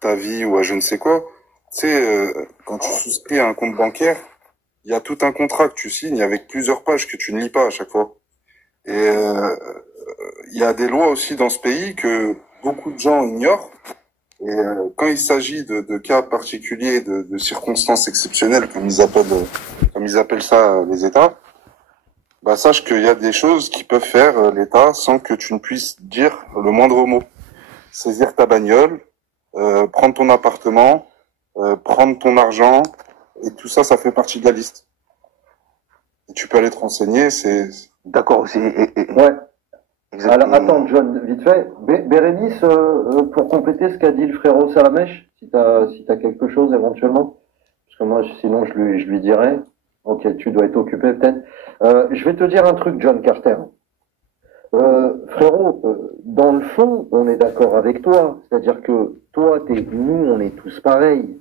ta vie ou à je ne sais quoi. Tu sais, quand tu souscris à un compte bancaire, il y a tout un contrat que tu signes avec plusieurs pages que tu ne lis pas à chaque fois. Et il y a des lois aussi dans ce pays que beaucoup de gens ignorent. Et quand il s'agit de cas particuliers, de circonstances exceptionnelles, comme ils appellent ça les États, bah sache qu'il y a des choses qui peuvent faire l'État sans que tu ne puisses dire le moindre mot. Saisir ta bagnole, prendre ton appartement, prendre ton argent, et tout ça, ça fait partie de la liste. Et tu peux aller te renseigner, c'est... D'accord, Ouais. Alors, attends, John, vite fait. Bérénice, pour compléter ce qu'a dit le frérot Salamèche, si t'as quelque chose éventuellement, parce que moi, sinon, je lui dirai. Ok, tu dois être occupé peut-être. Je vais te dire un truc, John Carter. Frérot, dans le fond, on est d'accord avec toi. C'est-à-dire que toi, nous, on est tous pareils.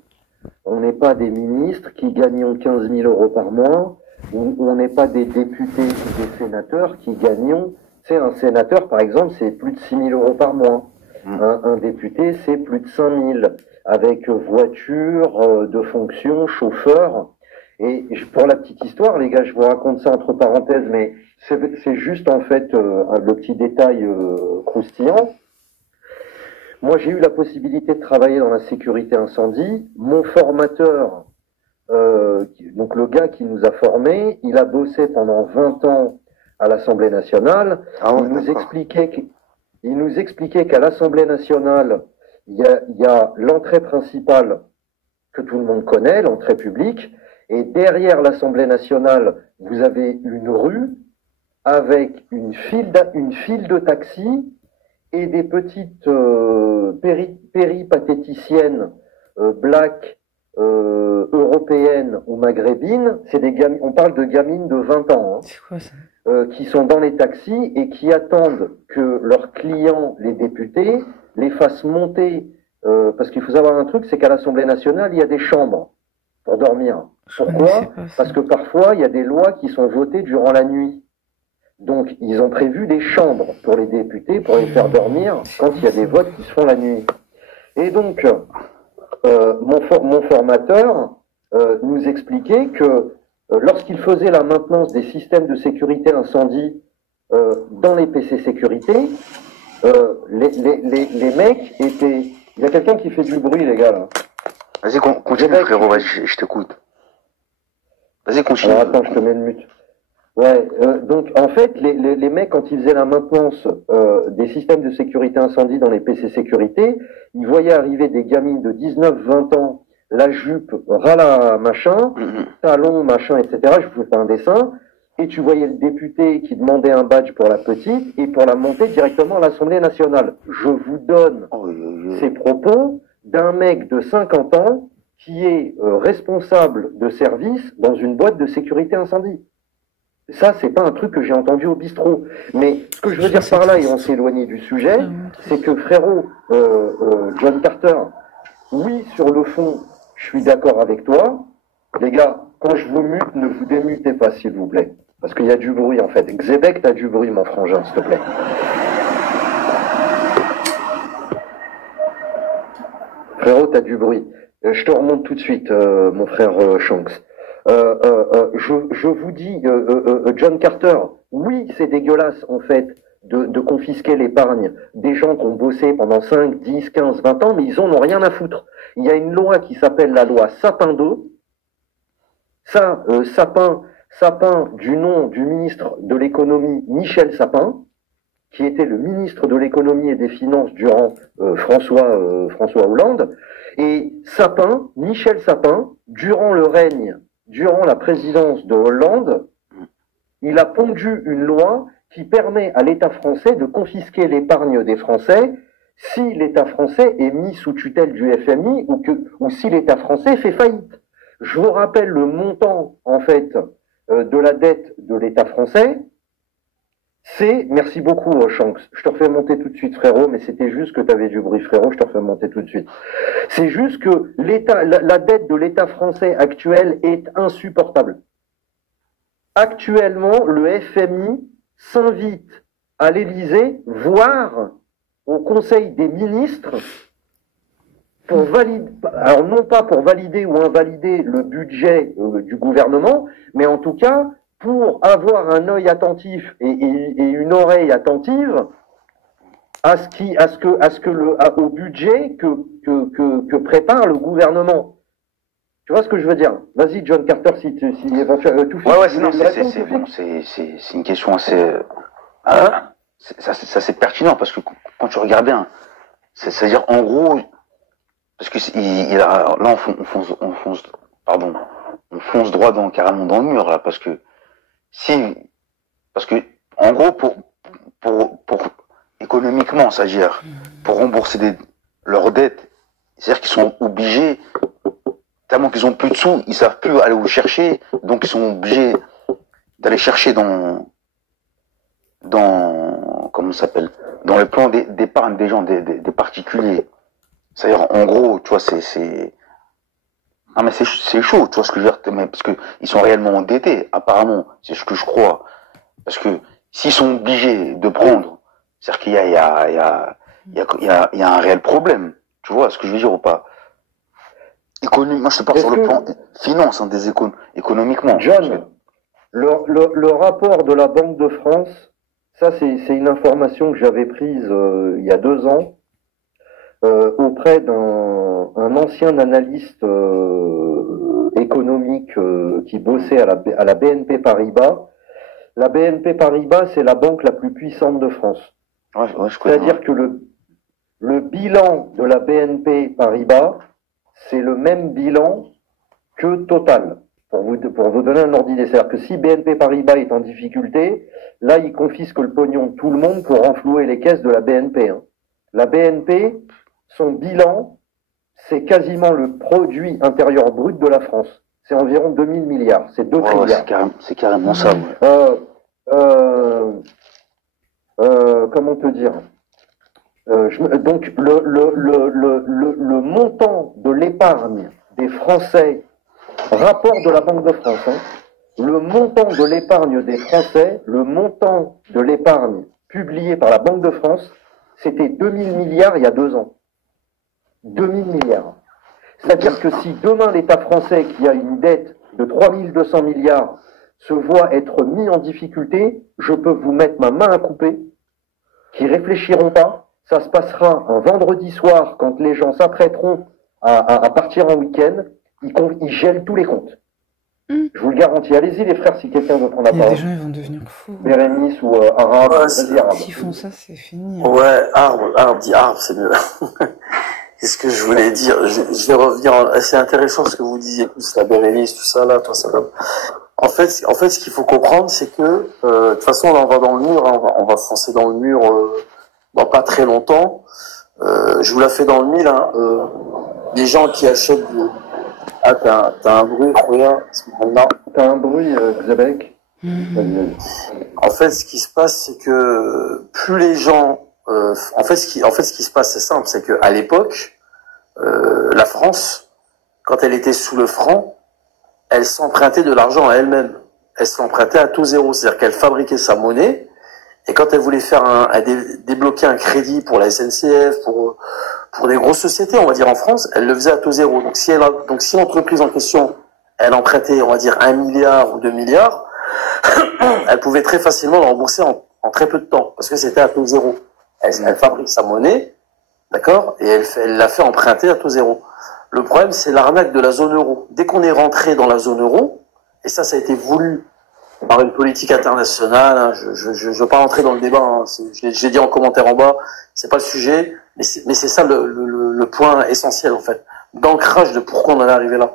On n'est pas des ministres qui gagnent 15 000 euros par mois. On n'est pas des députés ou des sénateurs qui gagnent. Tu sais, un sénateur, par exemple, c'est plus de 6 000 euros par mois. Un député, c'est plus de 5 000, avec voiture, de fonction, chauffeur. Et pour la petite histoire, les gars, je vous raconte ça entre parenthèses, mais c'est juste en fait le petit détail croustillant. Moi, j'ai eu la possibilité de travailler dans la sécurité incendie. Mon formateur, donc le gars qui nous a formés, il a bossé pendant 20 ans à l'Assemblée nationale. Ah ouais, il nous expliquait qu'à l'Assemblée nationale, il y a l'entrée principale que tout le monde connaît, l'entrée publique, et derrière l'Assemblée nationale, vous avez une rue avec une file de taxis et des petites péripatéticiennes black, européennes ou maghrébines. On parle de gamines de 20 ans. Hein. C'est quoi ça? Qui sont dans les taxis et qui attendent que leurs clients, les députés, les fassent monter. Parce qu'il faut savoir un truc, c'est qu'à l'Assemblée nationale, il y a des chambres pour dormir. Pourquoi? Parce que parfois, il y a des lois qui sont votées durant la nuit. Donc, ils ont prévu des chambres pour les députés, pour les faire dormir quand il y a des votes qui se font la nuit. Et donc, mon formateur nous expliquait que lorsqu'il faisait la maintenance des systèmes de sécurité incendie dans les PC sécurité, les mecs étaient... Il y a quelqu'un qui fait du bruit, les gars, là. Vas-y, continue, frérot, vas-y, je t'écoute. Vas-y, continue. Alors, attends, je te mets le mute. Ouais, donc en fait, les mecs, quand ils faisaient la maintenance des systèmes de sécurité incendie dans les PC sécurité, ils voyaient arriver des gamines de 19-20 ans, la jupe, rala machin, talons, machin, etc. Je vous fais un dessin. Et tu voyais le député qui demandait un badge pour la petite et pour la monter directement à l'Assemblée nationale. Je vous donne ces propos d'un mec de 50 ans qui est responsable de service dans une boîte de sécurité incendie. Ça, c'est pas un truc que j'ai entendu au bistrot. Mais ce que je veux dire par là, et on s'est éloigné du sujet, c'est que frérot, John Carter, oui, sur le fond, je suis d'accord avec toi. Les gars, quand je vous mute, ne vous démutez pas, s'il vous plaît. Parce qu'il y a du bruit, en fait. Xébec, t'as du bruit, mon frangin, s'il te plaît. Frérot, t'as du bruit. Je te remonte tout de suite, mon frère Shanks. Je vous dis, John Carter, oui, c'est dégueulasse, en fait, de confisquer l'épargne des gens qui ont bossé pendant 5, 10, 15, 20 ans, mais ils en ont rien à foutre. Il y a une loi qui s'appelle la loi Sapin 2. Ça, Sapin du nom du ministre de l'économie Michel Sapin, qui était le ministre de l'économie et des finances durant François Hollande. Et Michel Sapin, durant la présidence de Hollande, il a pondu une loi qui permet à l'État français de confisquer l'épargne des Français si l'État français est mis sous tutelle du FMI ou si l'État français fait faillite. Je vous rappelle le montant, en fait, de la dette de l'État français. Merci beaucoup, Shanks. Je te refais monter tout de suite, frérot, mais c'était juste que tu avais du bruit, frérot, je te refais monter tout de suite. C'est juste que la dette de l'État français actuel est insupportable. Actuellement, le FMI s'invite à l'Élysée, voire au Conseil des ministres, pour valider, alors non pas pour valider ou invalider le budget du gouvernement, mais en tout cas pour avoir un œil attentif et une oreille attentive au budget que prépare le gouvernement. Tu vois ce que je veux dire? Vas-y, John Carter, si éventuellement tout c'est une question assez, ça c'est pertinent parce que quand tu regardes bien, c'est-à-dire en gros, parce que là on fonce droit carrément dans le mur là, parce que en gros pour économiquement, c'est-à-dire pour rembourser leurs dettes, c'est-à-dire qu'ils sont obligés, tellement qu'ils ont plus de sous, ils savent plus aller où chercher, donc ils sont obligés d'aller chercher dans comment ça s'appelle, dans le plan d'épargne des gens, des particuliers. C'est-à-dire en gros, tu vois, non mais c'est chaud, tu vois ce que je veux dire, parce que ils sont réellement endettés, apparemment, c'est ce que je crois, parce que s'ils sont obligés de prendre, c'est-à-dire qu'il y a un réel problème, tu vois ce que je veux dire ou pas? Moi je te parle sur le plan finance, économiquement. John, le rapport de la Banque de France, ça c'est une information que j'avais prise il y a 2 ans auprès d'un ancien analyste économique qui bossait à la BNP Paribas. La BNP Paribas, c'est la banque la plus puissante de France. Ouais, je connais. C'est-à-dire que le bilan de la BNP Paribas, c'est le même bilan que Total. Pour vous donner un ordre d'idée. C'est-à-dire que si BNP Paribas est en difficulté, là, ils confisquent le pognon de tout le monde pour renflouer les caisses de la BNP. Hein. La BNP, son bilan, c'est quasiment le produit intérieur brut de la France. C'est environ 2000 milliards. C'est 2 trilliards. C'est carrément ça. Comment te dire donc le montant de l'épargne des Français, rapport de la Banque de France, hein, le montant de l'épargne des Français, le montant de l'épargne publié par la Banque de France, c'était 2000 milliards il y a 2 ans. 2000 milliards. C'est-à-dire que si demain l'État français, qui a une dette de 3200 milliards, se voit être mis en difficulté, je peux vous mettre ma main à couper, qui réfléchiront pas. Ça se passera un vendredi soir quand les gens s'apprêteront à partir en week-end. Ils gèlent tous les comptes. Je vous le garantis. Allez-y les frères, si quelqu'un veut prendre la parole. Les gens ils vont devenir fous. Bérénice ou Arabe. S'ils font ça, c'est fini. Ouais, Arbe, c'est mieux. Qu'est-ce que je voulais dire? Je vais revenir. C'est intéressant ce que vous disiez, tous la Bérénice, tout ça là, toi ça va. En fait, ce qu'il faut comprendre, c'est que de toute façon, là, on va dans le mur, hein, on va foncer dans le mur dans pas très longtemps. Je vous la fais dans le mille. Hein, les gens qui achètent Ah, t'as un bruit, regarde. T'as un bruit, Xabek. En fait, ce qui se passe, c'est que plus les gens... en fait, ce qui se passe, c'est simple, c'est que à l'époque, la France, quand elle était sous le franc, elle s'empruntait de l'argent à elle-même. Elle s'empruntait à taux zéro, c'est-à-dire qu'elle fabriquait sa monnaie, et quand elle voulait faire débloquer un crédit pour la SNCF, pour des grosses sociétés, on va dire en France, elle le faisait à taux zéro. Donc si l'entreprise en question, elle empruntait, on va dire 1 milliard ou 2 milliards, elle pouvait très facilement le rembourser en très peu de temps, parce que c'était à taux zéro. Elle fabrique sa monnaie, d'accord, et elle l'a fait emprunter à taux zéro. Le problème, c'est l'arnaque de la zone euro. Dès qu'on est rentré dans la zone euro, et ça a été voulu par une politique internationale, hein, je veux pas rentrer dans le débat, hein, je l'ai dit en commentaire en bas, c'est pas le sujet, mais c'est ça le point essentiel en fait, d'ancrage de pourquoi on en est arrivé là.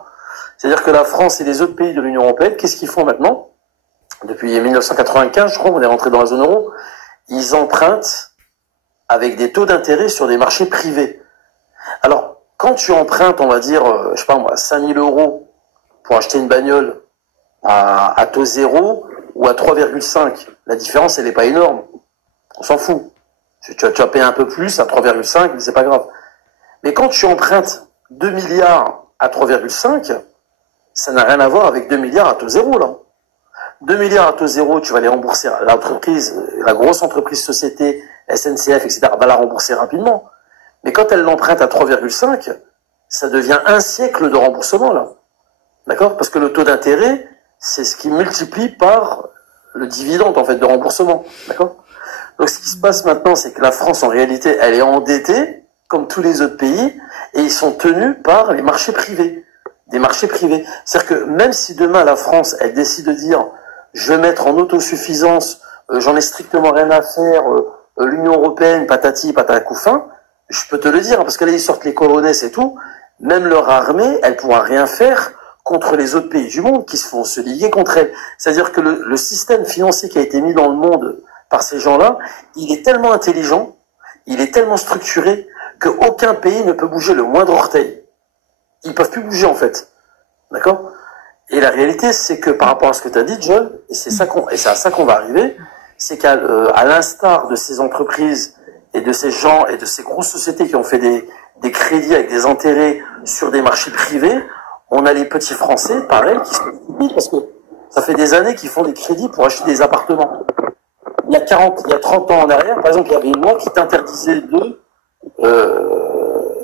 C'est-à-dire que la France et les autres pays de l'Union européenne, qu'est-ce qu'ils font maintenant? Depuis 1995, je crois qu'on est rentré dans la zone euro, ils empruntent avec des taux d'intérêt sur des marchés privés. Alors, quand tu empruntes, on va dire, je sais pas moi, 5000 € pour acheter une bagnole à taux zéro ou à 3,5, la différence, elle n'est pas énorme. On s'en fout. Tu vas payer un peu plus à 3,5, mais c'est pas grave. Mais quand tu empruntes 2 milliards à 3,5, ça n'a rien à voir avec 2 milliards à taux zéro, là. 2 milliards à taux zéro, tu vas les rembourser. L'entreprise, la grosse entreprise société, SNCF, etc., va la rembourser rapidement. Mais quand elle l'emprunte à 3,5, ça devient un siècle de remboursement, là. D'accord? Parce que le taux d'intérêt, c'est ce qui multiplie par le dividende, en fait, de remboursement. D'accord? Donc, ce qui se passe maintenant, c'est que la France, en réalité, elle est endettée, comme tous les autres pays, et ils sont tenus par les marchés privés. Des marchés privés. C'est-à-dire que même si demain, la France, elle décide de dire, je vais mettre en autosuffisance, j'en ai strictement rien à faire, l'Union Européenne, patati, patacouffin, je peux te le dire, parce que là, ils sortent les colonnettes et tout, même leur armée, elle pourra rien faire contre les autres pays du monde qui se font se liguer contre elle. C'est-à-dire que le système financier qui a été mis dans le monde par ces gens-là, il est tellement intelligent, il est tellement structuré, qu'aucun pays ne peut bouger le moindre orteil. Ils peuvent plus bouger, en fait. D'accord? Et la réalité, c'est que par rapport à ce que tu as dit, John, et c'est à ça qu'on va arriver, c'est qu'à l'instar de ces entreprises et de ces gens et de ces grosses sociétés qui ont fait des crédits avec des intérêts sur des marchés privés, on a les petits Français, pareil, qui sont stupides parce que ça fait des années qu'ils font des crédits pour acheter des appartements. Il y a 30 ans en arrière, par exemple, il y avait une loi qui t'interdisait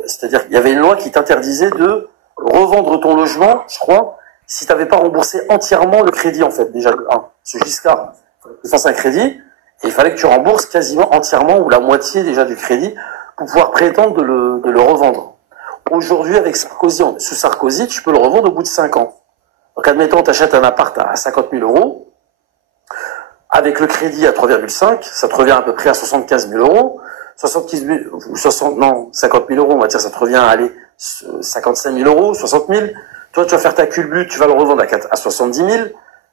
c'est-à-dire qu'il y avait une loi qui t'interdisait de revendre ton logement, je crois, si tu n'avais pas remboursé entièrement le crédit, en fait, déjà, ce Giscard, tu fasses un crédit, et il fallait que tu rembourses quasiment entièrement ou la moitié déjà du crédit pour pouvoir prétendre de le revendre. Aujourd'hui, avec Sarkozy, sous Sarkozy, tu peux le revendre au bout de 5 ans. Donc, admettons, tu achètes un appart à 50 000 euros, avec le crédit à 3,5, ça te revient à peu près à 75 000 euros. 50 000 euros, on va dire, ça te revient à aller 55 000 euros, 60 000. Toi, tu vas faire ta culbute, tu vas le revendre à 70 000.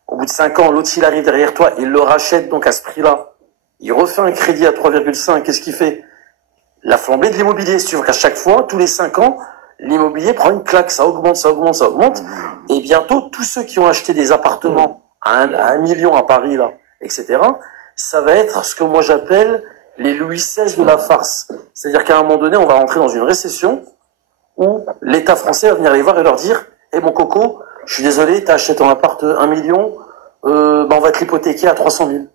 Au bout de 5 ans, l'autre, il arrive derrière toi, il le rachète donc à ce prix-là. Il refait un crédit à 3,5. Qu'est-ce qu'il fait? La flambée de l'immobilier. Si tu veux qu'à chaque fois, tous les 5 ans, l'immobilier prend une claque, ça augmente, ça augmente, ça augmente. Et bientôt, tous ceux qui ont acheté des appartements à 1 million à Paris, là, etc., ça va être ce que moi j'appelle les Louis XVI de la farce. C'est-à-dire qu'à un moment donné, on va rentrer dans une récession où l'État français va venir les voir et leur dire « Eh mon coco, je suis désolé, t'as acheté ton appart 1 million, on va te l'hypothéquer à 300 000. »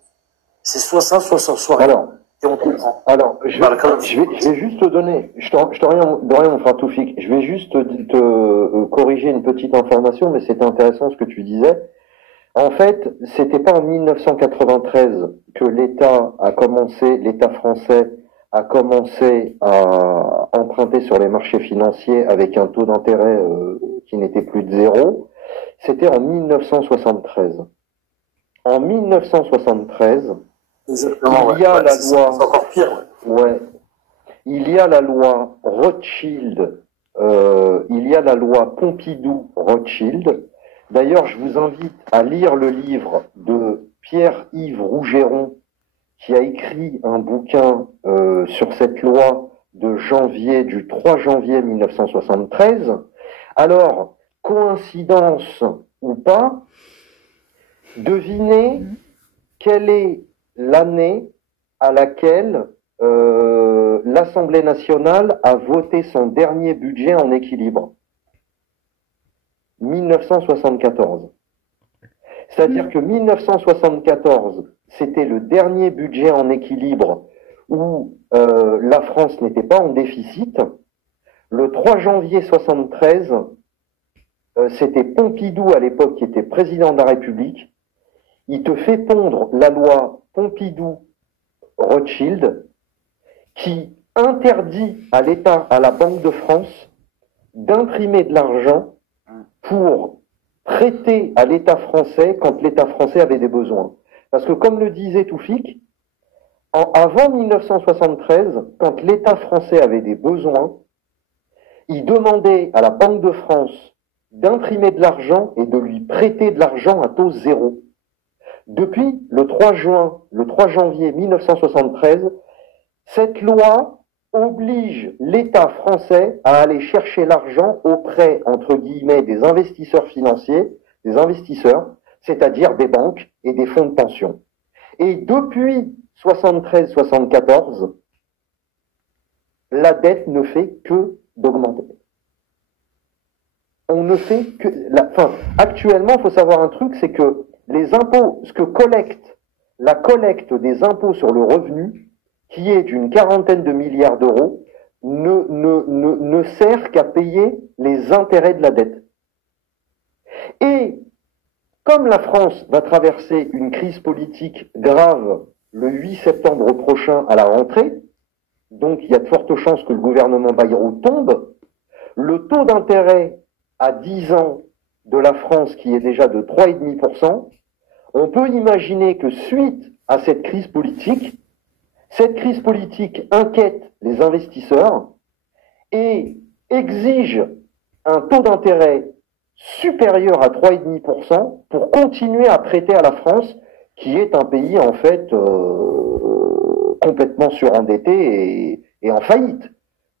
C'est soit ça, soit rien. Alors, et on comprend. Alors, je vais juste te donner, je te rien, mon frère Toufik, je vais juste te corriger une petite information, mais c'était intéressant ce que tu disais. En fait, c'était pas en 1993 que l'État français a commencé à emprunter sur les marchés financiers avec un taux d'intérêt qui n'était plus de 0. C'était en 1973. En 1973, exactement, il y a la loi. C'est encore pire. Ouais. Il y a la loi Rothschild. Il y a la loi Pompidou-Rothschild. D'ailleurs, je vous invite à lire le livre de Pierre-Yves Rougeron, qui a écrit un bouquin sur cette loi du 3 janvier 1973. Alors, coïncidence ou pas, devinez quelle est l'année à laquelle l'Assemblée nationale a voté son dernier budget en équilibre. 1974. C'est-à-dire que 1974, c'était le dernier budget en équilibre où la France n'était pas en déficit. Le 3 janvier 73, c'était Pompidou à l'époque qui était président de la République. Il te fait pondre la loi Pompidou-Rothschild qui interdit à l'État, à la Banque de France, d'imprimer de l'argent pour prêter à l'État français quand l'État français avait des besoins. Parce que comme le disait Toufik, avant 1973, quand l'État français avait des besoins, il demandait à la Banque de France d'imprimer de l'argent et de lui prêter de l'argent à taux zéro. Depuis le 3 janvier 1973, cette loi oblige l'État français à aller chercher l'argent auprès, entre guillemets, des investisseurs financiers, des investisseurs, c'est-à-dire des banques et des fonds de pension. Et depuis 73-74, la dette ne fait que d'augmenter. On ne fait que... actuellement, il faut savoir un truc, c'est que les impôts, la collecte des impôts sur le revenu, qui est d'une 40aine de milliards d'euros, ne sert qu'à payer les intérêts de la dette. Et comme la France va traverser une crise politique grave le 8 septembre prochain à la rentrée, donc il y a de fortes chances que le gouvernement Bayrou tombe, le taux d'intérêt à 10 ans de la France, qui est déjà de 3,5%, on peut imaginer que suite à cette crise politique inquiète les investisseurs et exige un taux d'intérêt supérieur à 3,5% pour continuer à prêter à la France, qui est un pays en fait complètement surendetté et en faillite.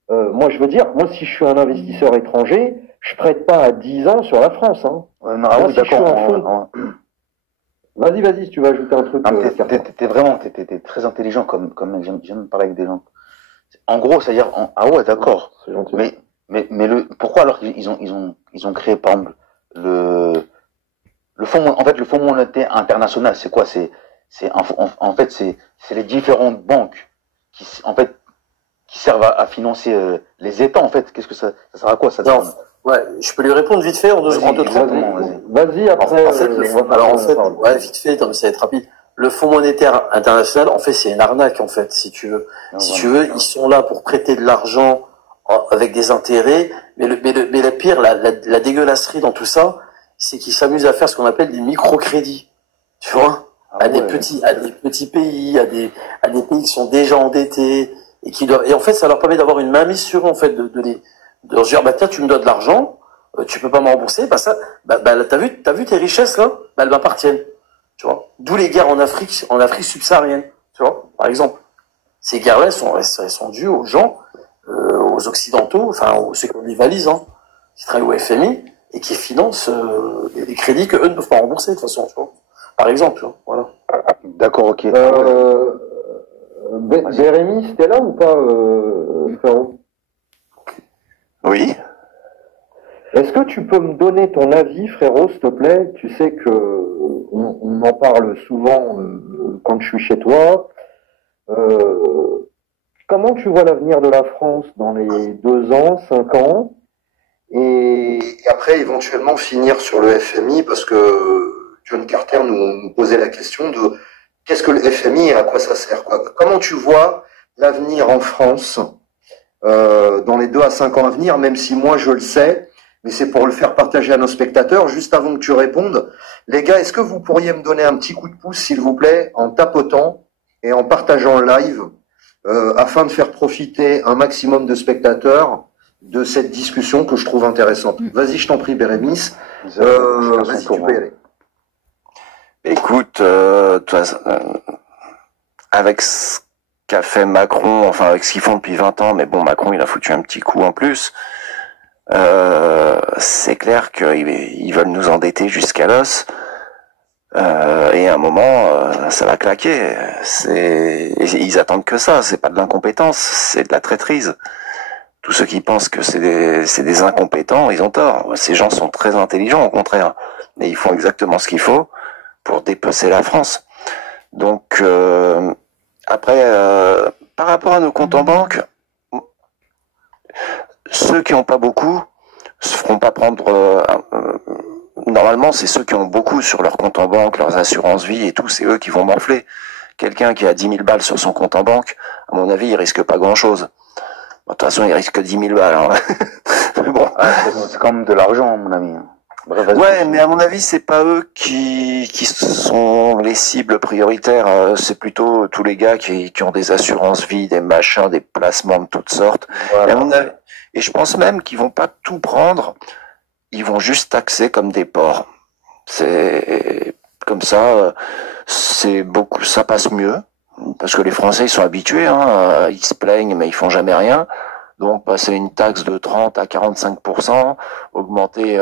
Moi, je veux dire, moi, si je suis un investisseur étranger, je prête pas à 10 ans sur la France. Hein. Non, Moi, oui, si je suis en d'accord. fonds... Vas-y, si tu veux ajouter un truc. T'es très intelligent comme j'aime parler avec des gens. En gros, c'est-à-dire, ah ouais, d'accord. C'est gentil. Mais pourquoi alors ils ont créé, par exemple, le fonds monétaire international, c'est quoi? En fait, c'est les différentes banques qui servent à financer les États, en fait. Qu'est-ce que ça sert à quoi, ça? Non, ouais, je peux lui répondre vite fait en deux secondes. Vas-y, après. Ouais, vite fait, ça va être rapide. Le Fonds monétaire international, en fait, c'est une arnaque, en fait, si tu veux. Ils sont là pour prêter de l'argent avec des intérêts, mais la pire, la dégueulasserie dans tout ça, c'est qu'ils s'amusent à faire ce qu'on appelle des microcrédits. Tu vois? À des petits pays, à des pays qui sont déjà endettés, et en fait, ça leur permet d'avoir une mainmise sur eux, en fait, de leur dire, bah, tiens, tu me donnes de l'argent, tu peux pas me rembourser, t'as vu tes richesses, là? Elles m'appartiennent. Tu vois? D'où les guerres en Afrique subsaharienne. Tu vois? Par exemple. Ces guerres-là, elles sont dues aux gens, aux Occidentaux, enfin, ceux qui ont des valises, hein, qui travaillent au FMI, et qui financent, les crédits que eux ne peuvent pas rembourser, de toute façon, tu vois? Par exemple, hein, voilà. D'accord, ok. Jérémy, c'était là ou pas, frérot? Oui. Est-ce que tu peux me donner ton avis, frérot, s'il te plaît? Tu sais que on en parle souvent quand je suis chez toi. Comment tu vois l'avenir de la France dans les 2 ans, 5 ans? Et après, éventuellement, finir sur le FMI, parce que John Carter nous posait la question de qu'est-ce que le FMI et à quoi ça sert, quoi. Comment tu vois l'avenir en France dans les 2 à 5 ans à venir, même si moi je le sais, mais c'est pour le faire partager à nos spectateurs. Juste avant que tu répondes, les gars, est-ce que vous pourriez me donner un petit coup de pouce, s'il vous plaît, en tapotant et en partageant le live, afin de faire profiter un maximum de spectateurs de cette discussion que je trouve intéressante. Vas-y, je t'en prie, Bérémis. Vas-y, tu peux y aller. Écoute, avec ce qu'a fait Macron, enfin avec ce qu'ils font depuis 20 ans, mais bon, Macron, il a foutu un petit coup en plus. C'est clair qu'ils veulent nous endetter jusqu'à l'os. Et à un moment, ça va claquer. Ils attendent que ça. C'est pas de l'incompétence, c'est de la traîtrise. Tous ceux qui pensent que c'est des incompétents, ils ont tort. Ces gens sont très intelligents, au contraire. Et ils font exactement ce qu'il faut pour dépecer la France. Donc, après, par rapport à nos comptes en banque, ceux qui n'ont pas beaucoup se feront pas prendre... normalement, c'est ceux qui ont beaucoup sur leur compte en banque, leurs assurances vie et tout, c'est eux qui vont morfler. Quelqu'un qui a 10 000 balles sur son compte en banque, à mon avis, il risque pas grand-chose. De toute façon, il risque 10 000 balles. Hein. Bon. C'est quand même de l'argent, à mon avis. Bref, ouais, mais à mon avis, c'est pas eux qui sont les cibles prioritaires. C'est plutôt tous les gars qui ont des assurances vie, des machins, des placements de toutes sortes. Voilà. Et je pense même qu'ils vont pas tout prendre. Ils vont juste taxer comme des porcs. C'est comme ça. Ça passe mieux. Parce que les Français, ils sont habitués, hein, ils se plaignent, mais ils font jamais rien. Donc, passer une taxe de 30 à 45%, augmenter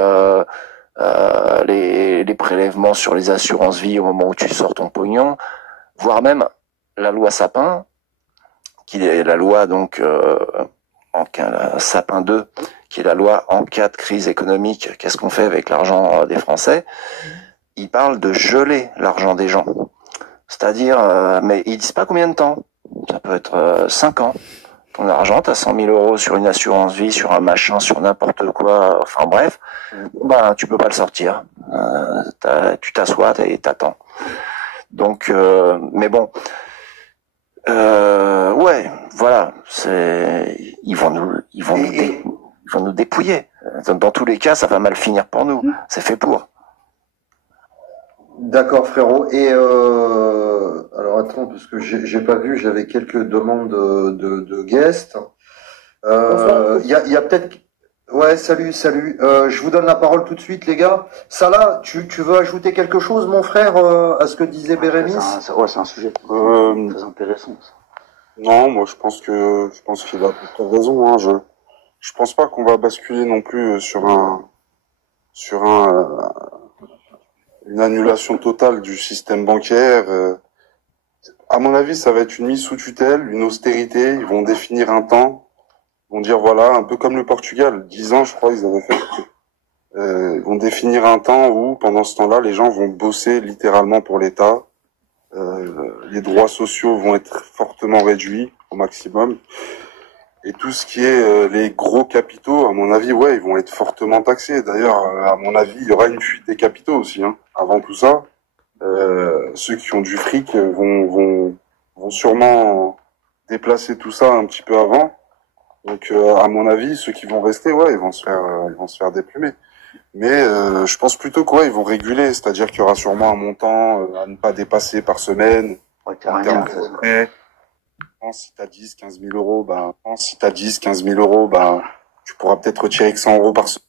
les prélèvements sur les assurances vie au moment où tu sors ton pognon, voire même la loi Sapin, qui est la loi donc Sapin 2, qui est la loi en cas de crise économique. Qu'est-ce qu'on fait avec l'argent des Français? Il parle de geler l'argent des gens. C'est-à-dire, mais ils disent pas combien de temps. Ça peut être 5 ans, ton argent, t'as 100 000 euros sur une assurance vie, sur un machin, sur n'importe quoi, enfin bref, ben tu peux pas le sortir. Tu t'assois et t'attends. Donc, mais bon, ouais, voilà, ils vont nous dépouiller. Dans tous les cas, ça va mal finir pour nous. C'est fait pour. D'accord, frérot. Et alors attends, parce que j'ai pas vu, j'avais quelques demandes de guests. Il y a peut-être. Ouais, salut. Je vous donne la parole tout de suite, les gars. Salah, tu veux ajouter quelque chose, mon frère, à ce que disait Bérémis? Ouais, c'est un sujet très intéressant. Ça. Non, moi je pense qu'il a à peu près raison. Hein. Je pense pas qu'on va basculer non plus sur une annulation totale du système bancaire. À mon avis, ça va être une mise sous tutelle, une austérité. Ils vont définir un temps. Ils vont dire voilà, un peu comme le Portugal, 10 ans, je crois, ils avaient fait. Ils vont définir un temps où, pendant ce temps-là, les gens vont bosser littéralement pour l'État. Les droits sociaux vont être fortement réduits au maximum. Et tout ce qui est les gros capitaux, à mon avis, ouais, ils vont être fortement taxés. D'ailleurs, à mon avis, il y aura une fuite des capitaux aussi. Hein. Avant tout ça, ceux qui ont du fric vont sûrement déplacer tout ça un petit peu avant. Donc, à mon avis, ceux qui vont rester, ouais, ils vont se faire déplumer. Mais je pense plutôt quoi, ils vont réguler, c'est-à-dire qu'il y aura sûrement un montant à ne pas dépasser par semaine. Ouais, En termes de retrait. Si t'as 15 000 euros, tu pourras peut-être retirer que 100 euros par semaine.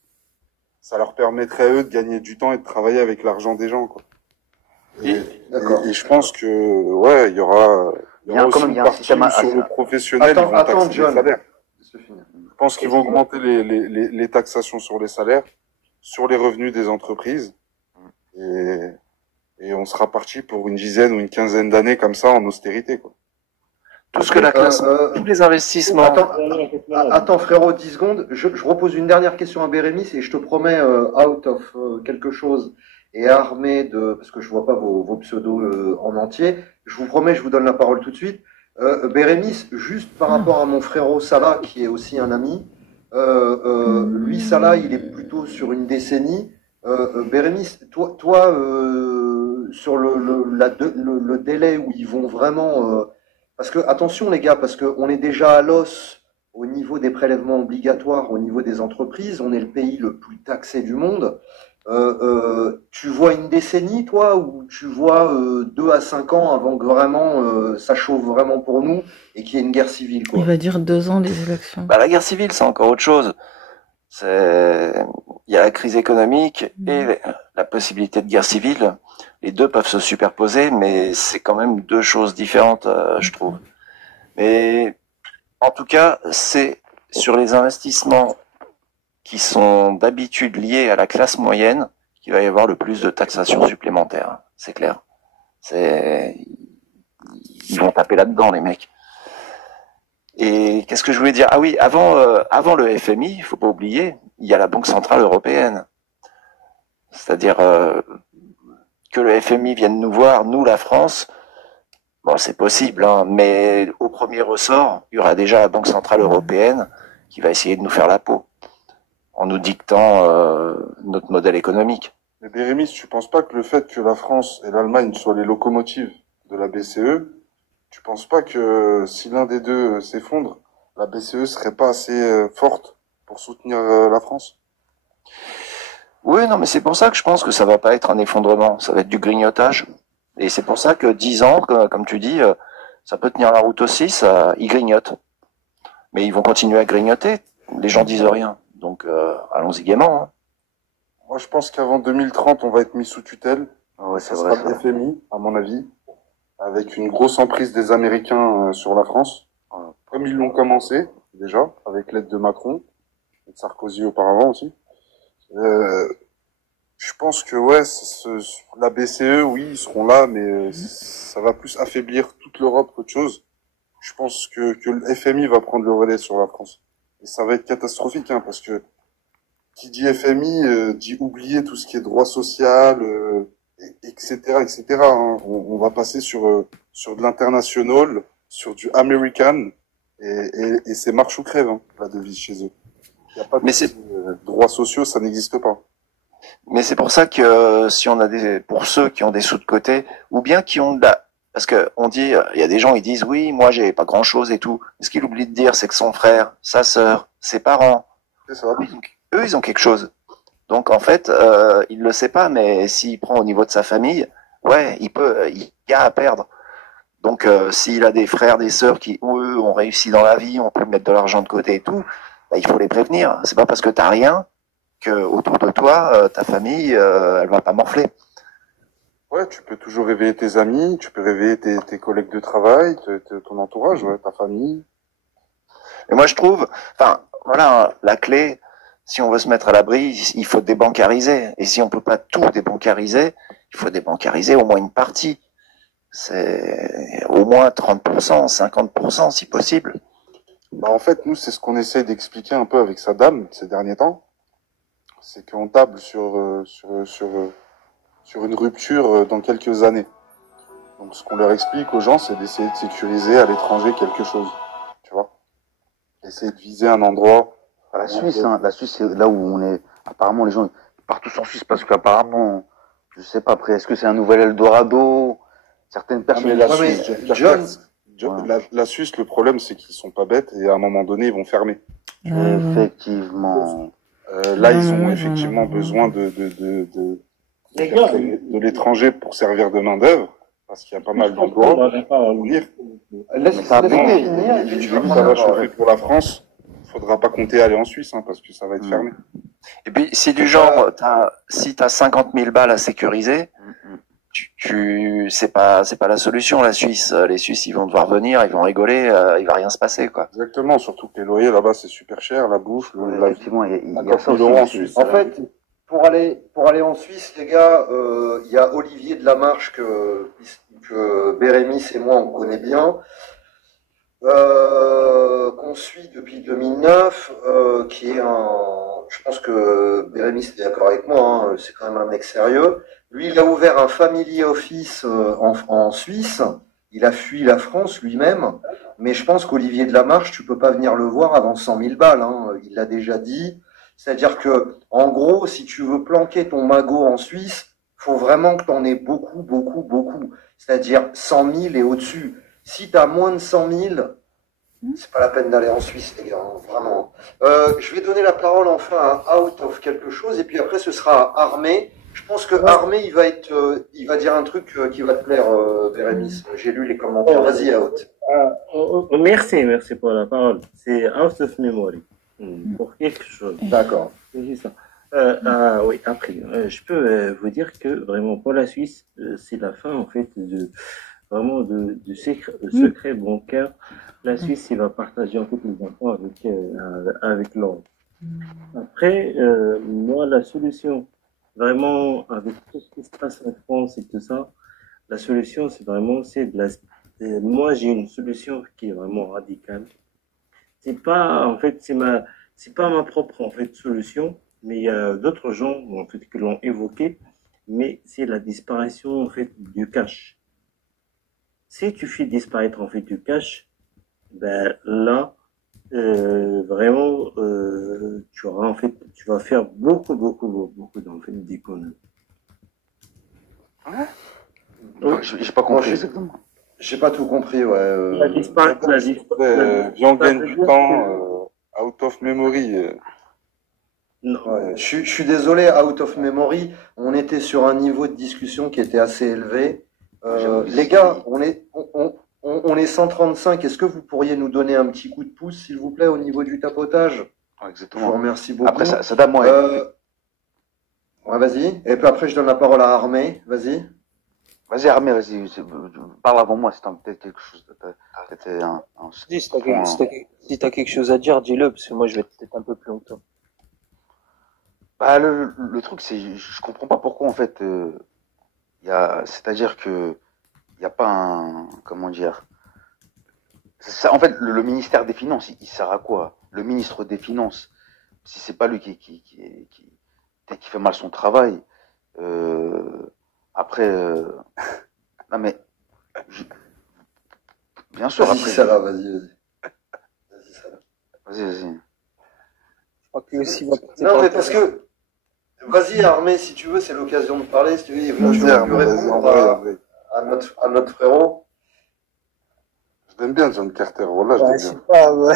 Ça leur permettrait eux de gagner du temps et de travailler avec l'argent des gens, quoi. Et je pense que, ouais, il y aura aussi une partie sur le professionnel, ils vont taxer les salaires. Je pense qu'ils vont augmenter les taxations sur les salaires, sur les revenus des entreprises, et on sera parti pour une dizaine ou une quinzaine d'années comme ça en austérité, quoi. Tout ce que la classe, tous les investissements. Attends, frérot, 10 secondes. Je repose une dernière question à Bérémis et je te promets, out of quelque chose et armé de, parce que je vois pas vos pseudos en entier. Je vous promets, je vous donne la parole tout de suite. Bérémis, juste par rapport à mon frérot Salah, qui est aussi un ami. Lui, Salah, il est plutôt sur une décennie. Bérémis, toi, sur le délai où ils vont vraiment parce que, attention les gars, parce qu'on est déjà à l'os au niveau des prélèvements obligatoires, au niveau des entreprises, on est le pays le plus taxé du monde. Tu vois une décennie, toi, ou tu vois 2 à 5 ans avant que vraiment ça chauffe vraiment pour nous et qu'il y ait une guerre civile, quoi. Il va dire 2 ans des élections. Bah, la guerre civile, c'est encore autre chose. Il y a la crise économique et la possibilité de guerre civile. Les deux peuvent se superposer, mais c'est quand même deux choses différentes, je trouve. Mais en tout cas, c'est sur les investissements qui sont d'habitude liés à la classe moyenne qu'il va y avoir le plus de taxation supplémentaire. C'est clair. Ils vont taper là-dedans, les mecs. Et qu'est-ce que je voulais dire? Ah oui, avant le FMI, il faut pas oublier, il y a la Banque Centrale Européenne. C'est-à-dire que le FMI vienne nous voir, nous, la France, bon, c'est possible, hein, mais au premier ressort, il y aura déjà la Banque Centrale Européenne qui va essayer de nous faire la peau, en nous dictant notre modèle économique. Mais Bérémis, tu penses pas que le fait que la France et l'Allemagne soient les locomotives de la BCE, tu penses pas que si l'un des deux s'effondre, la BCE serait pas assez forte pour soutenir la France? Oui, non, mais c'est pour ça que je pense que ça va pas être un effondrement, ça va être du grignotage. Et c'est pour ça que 10 ans, comme tu dis, ça peut tenir la route aussi, ils grignotent. Mais ils vont continuer à grignoter, les gens disent rien. Donc allons-y gaiement. Hein. Moi, je pense qu'avant 2030, on va être mis sous tutelle. Ouais, c'est Ça vrai. sera le FMI, à mon avis, avec une grosse emprise des Américains sur la France, comme ils l'ont commencé déjà, avec l'aide de Macron et de Sarkozy auparavant aussi. Je pense que ouais, la BCE, oui, ils seront là, mais ça va plus affaiblir toute l'Europe qu'autre chose. Je pense que le FMI va prendre le relais sur la France. Et ça va être catastrophique, hein, parce que qui dit FMI dit oublier tout ce qui est droit social, etc., etc. Hein. On va passer sur de l'international, sur du American, Et c'est marche ou crève, hein, la devise chez eux. Il n'y a pas de Mais c'est droits sociaux, ça n'existe pas. Mais c'est pour ça que si on a pour ceux qui ont des sous de côté, ou bien qui ont parce que on dit, il y a des gens, ils disent, oui, moi, j'ai pas grand chose et tout. Mais ce qu'il oublie de dire, c'est que son frère, sa sœur, ses parents, C'est ça. eux, ils ont quelque chose. Donc, en fait, il le sait pas, mais s'il prend au niveau de sa famille, ouais, il y a à perdre. Donc, s'il a des frères, des sœurs qui, eux, ont réussi dans la vie, on peut mettre de l'argent de côté et tout, bah, il faut les prévenir. C'est pas parce que t'as rien que autour de toi, ta famille, elle va pas morfler. Ouais, tu peux toujours réveiller tes amis, tu peux réveiller tes collègues de travail, ton entourage, ouais, ta famille. Et moi, je trouve, enfin, voilà, hein, la clé, si on veut se mettre à l'abri, il faut débancariser. Et si on peut pas tout débancariser, il faut débancariser au moins une partie. C'est au moins 30%, 50% si possible. Bah, en fait, nous, c'est ce qu'on essaie d'expliquer un peu avec sa dame ces derniers temps. C'est qu'on table sur une rupture dans quelques années. Donc, ce qu'on leur explique aux gens, c'est d'essayer de sécuriser à l'étranger quelque chose. Tu vois? Essayer de viser un endroit. La Suisse, hein, la Suisse, c'est là où on est. Apparemment, les gens ils partent tous en Suisse parce qu'apparemment, je sais pas après, est-ce que c'est un nouvel Eldorado? Certaines Ah, personnes. mais la Ouais, Suisse, mais John, la Suisse, le problème, c'est qu'ils sont pas bêtes et à un moment donné, ils vont fermer. Effectivement. Là, Non, ils mais ont moi, effectivement j'en ai besoin Les gars, de l'étranger pour servir de main d'œuvre, parce qu'il y a pas mal d'emplois à ouvrir. laisse-moi finir et puis tu vas Ça prendre va la chauffer parole. pour la France. Faudra pas compter aller en Suisse, hein, parce que ça va être fermé. Et puis, si du genre, si t'as 50 000 balles à sécuriser, c'est pas la solution, la Suisse. Les Suisses, ils vont devoir venir, ils vont rigoler, il va rien se passer, quoi. Exactement, surtout que les loyers là-bas, c'est super cher, la bouffe, la vie. Effectivement, il y a 50 ça 000 euros en aussi. Suisse. En fait, pour aller en Suisse, les gars, il y a Olivier de la Marche que Bérémis et moi on connaît bien, qu'on suit depuis 2009, qui est je pense que Bérémis est d'accord avec moi, hein, c'est quand même un mec sérieux. Lui, il a ouvert un family office en Suisse. Il a fui la France lui-même, mais je pense qu'Olivier de la Marche, tu peux pas venir le voir avant 100 000 balles. Hein. Il l'a déjà dit. C'est-à-dire que, en gros, si tu veux planquer ton magot en Suisse, faut vraiment que tu en aies beaucoup, beaucoup, beaucoup. C'est-à-dire 100 000 et au-dessus. Si tu as moins de 100 000, c'est pas la peine d'aller en Suisse, les gars, hein, vraiment. Je vais donner la parole enfin à Out of quelque chose, et puis après ce sera à Armé. Je pense que Armé, il va dire un truc qui va te plaire, Bérémis. J'ai lu les commentaires. Vas-y, Out. merci pour la parole. C'est out of memory. Pour quelque chose. D'accord. C'est ça. Oui, après, je peux vous dire que vraiment pour la Suisse, c'est la fin en fait vraiment du secret bancaire. La Suisse, il va partager en fait les enfants avec l'ordre. Après, moi, la solution, vraiment, avec tout ce qui se passe en France et tout ça, la solution, moi, j'ai une solution qui est vraiment radicale. C'est pas, en fait, c'est pas ma propre, en fait, solution, mais il y a d'autres gens, en fait, qui l'ont évoqué, mais c'est la disparition, en fait, du cash. Si tu fais disparaître, en fait, du cash, ben, là, vraiment, tu vas faire beaucoup en fait, d'économies. J'ai pas compris exactement. J'ai pas tout compris, ouais. Viens, on gagne du temps, out of memory. Non. Ouais, je suis désolé, out of memory, on était sur un niveau de discussion qui était assez élevé. Les gars, on est 135. Est-ce que vous pourriez nous donner un petit coup de pouce, s'il vous plaît, au niveau du tapotage? Ouais, Je vous exactement. remercie beaucoup. Après, ça dame, moi. Ouais, vas-y. Et puis après, je donne la parole à Armé. Vas-y. Vas-y, Armé, vas-y. Parle avant moi, c'est peut-être quelque chose. Si t'as quelque chose à dire, dis-le, parce que moi je vais être peut-être un peu plus longtemps. Bah, le truc, c'est, je comprends pas pourquoi, en fait, c'est-à-dire que, il y a pas un, comment dire, en fait, le ministère des Finances, il sert à quoi? Le ministre des Finances, si c'est pas lui qui fait mal son travail, après, non mais, bien sûr, Vas-y, après, ça va, vas-y. Vas-y, vas-y. Je crois que lui aussi va porter Non, mais plainte. parce que, vas-y, Armé, si tu veux, c'est l'occasion de parler. Si tu veux, je Vas-y, veux Armand, vas-y, répondre envoie, envoie. à notre frérot. Je l'aime bien, John Carter. Voilà, je Ouais, l'aime je sais bien. pas, ouais.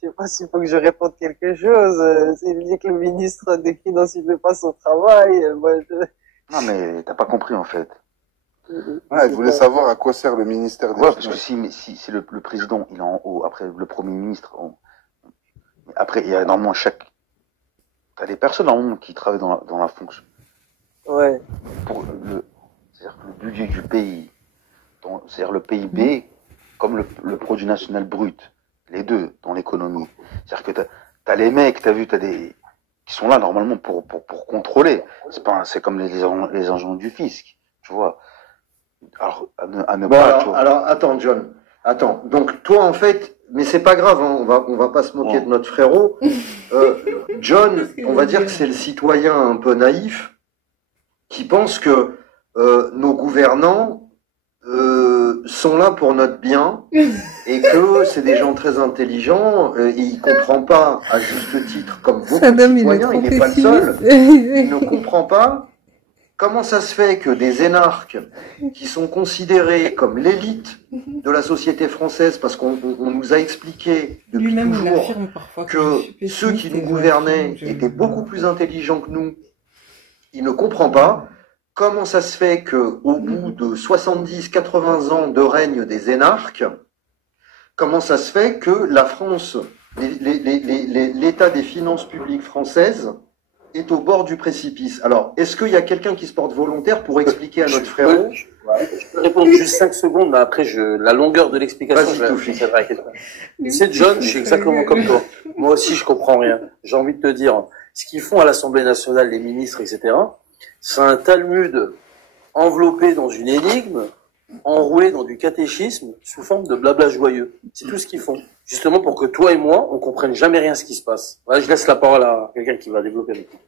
Je sais pas s'il faut que je réponde quelque chose. S'il dit que le ministre des Finances il fait pas son travail, moi Non, mais t'as pas compris, en fait. Ah, il voulait savoir à quoi sert le ministère des Ouais, parce que Finances. si le président, il est en haut, après le premier ministre, après, il y a normalement t'as des personnes, normalement, qui travaillent dans la fonction. Ouais. C'est-à-dire que le budget du pays, c'est-à-dire le PIB, comme le produit national brut, les deux, dans l'économie. C'est-à-dire que t'as les mecs, t'as vu, qui sont là, normalement, pour contrôler. C'est comme les agents du fisc, tu vois. Alors, à ne Bon, pas, tu vois. alors, attends, John. Attends. Donc, toi, en fait, mais c'est pas grave, hein, on va pas se moquer Bon. de notre frérot. John, on va dire que c'est le citoyen un peu naïf qui pense que nos gouvernants sont là pour notre bien et que c'est des gens très intelligents et il comprend pas, à juste titre, comme beaucoup de Saddam, il est citoyens, trop il n'est pas le seul, il ne comprend pas comment ça se fait que des énarques qui sont considérés comme l'élite de la société française, parce qu'on nous a expliqué depuis Lui-même, il toujours affirme parfois que je suis pessimiste ceux qui et nous je gouvernaient l'affirme, étaient beaucoup plus intelligents que nous, il ne comprend pas comment ça se fait que, au bout de 70, 80 ans de règne des énarques, comment ça se fait que la France, l'état des finances publiques françaises est au bord du précipice. Alors, est-ce qu'il y a quelqu'un qui se porte volontaire pour expliquer à notre frérot? Je peux répondre juste 5 secondes, mais après, la longueur de l'explication, Vas-y, je la Toufik. poserai à quelqu'un. Tu sais, John, je suis exactement comme toi. Moi aussi, je comprends rien. J'ai envie de te dire, ce qu'ils font à l'Assemblée nationale, les ministres, etc., c'est un Talmud enveloppé dans une énigme, enroulé dans du catéchisme, sous forme de blabla joyeux. C'est tout ce qu'ils font. Justement pour que toi et moi, on comprenne jamais rien ce qui se passe. Voilà, je laisse la parole à quelqu'un qui va développer avec nous.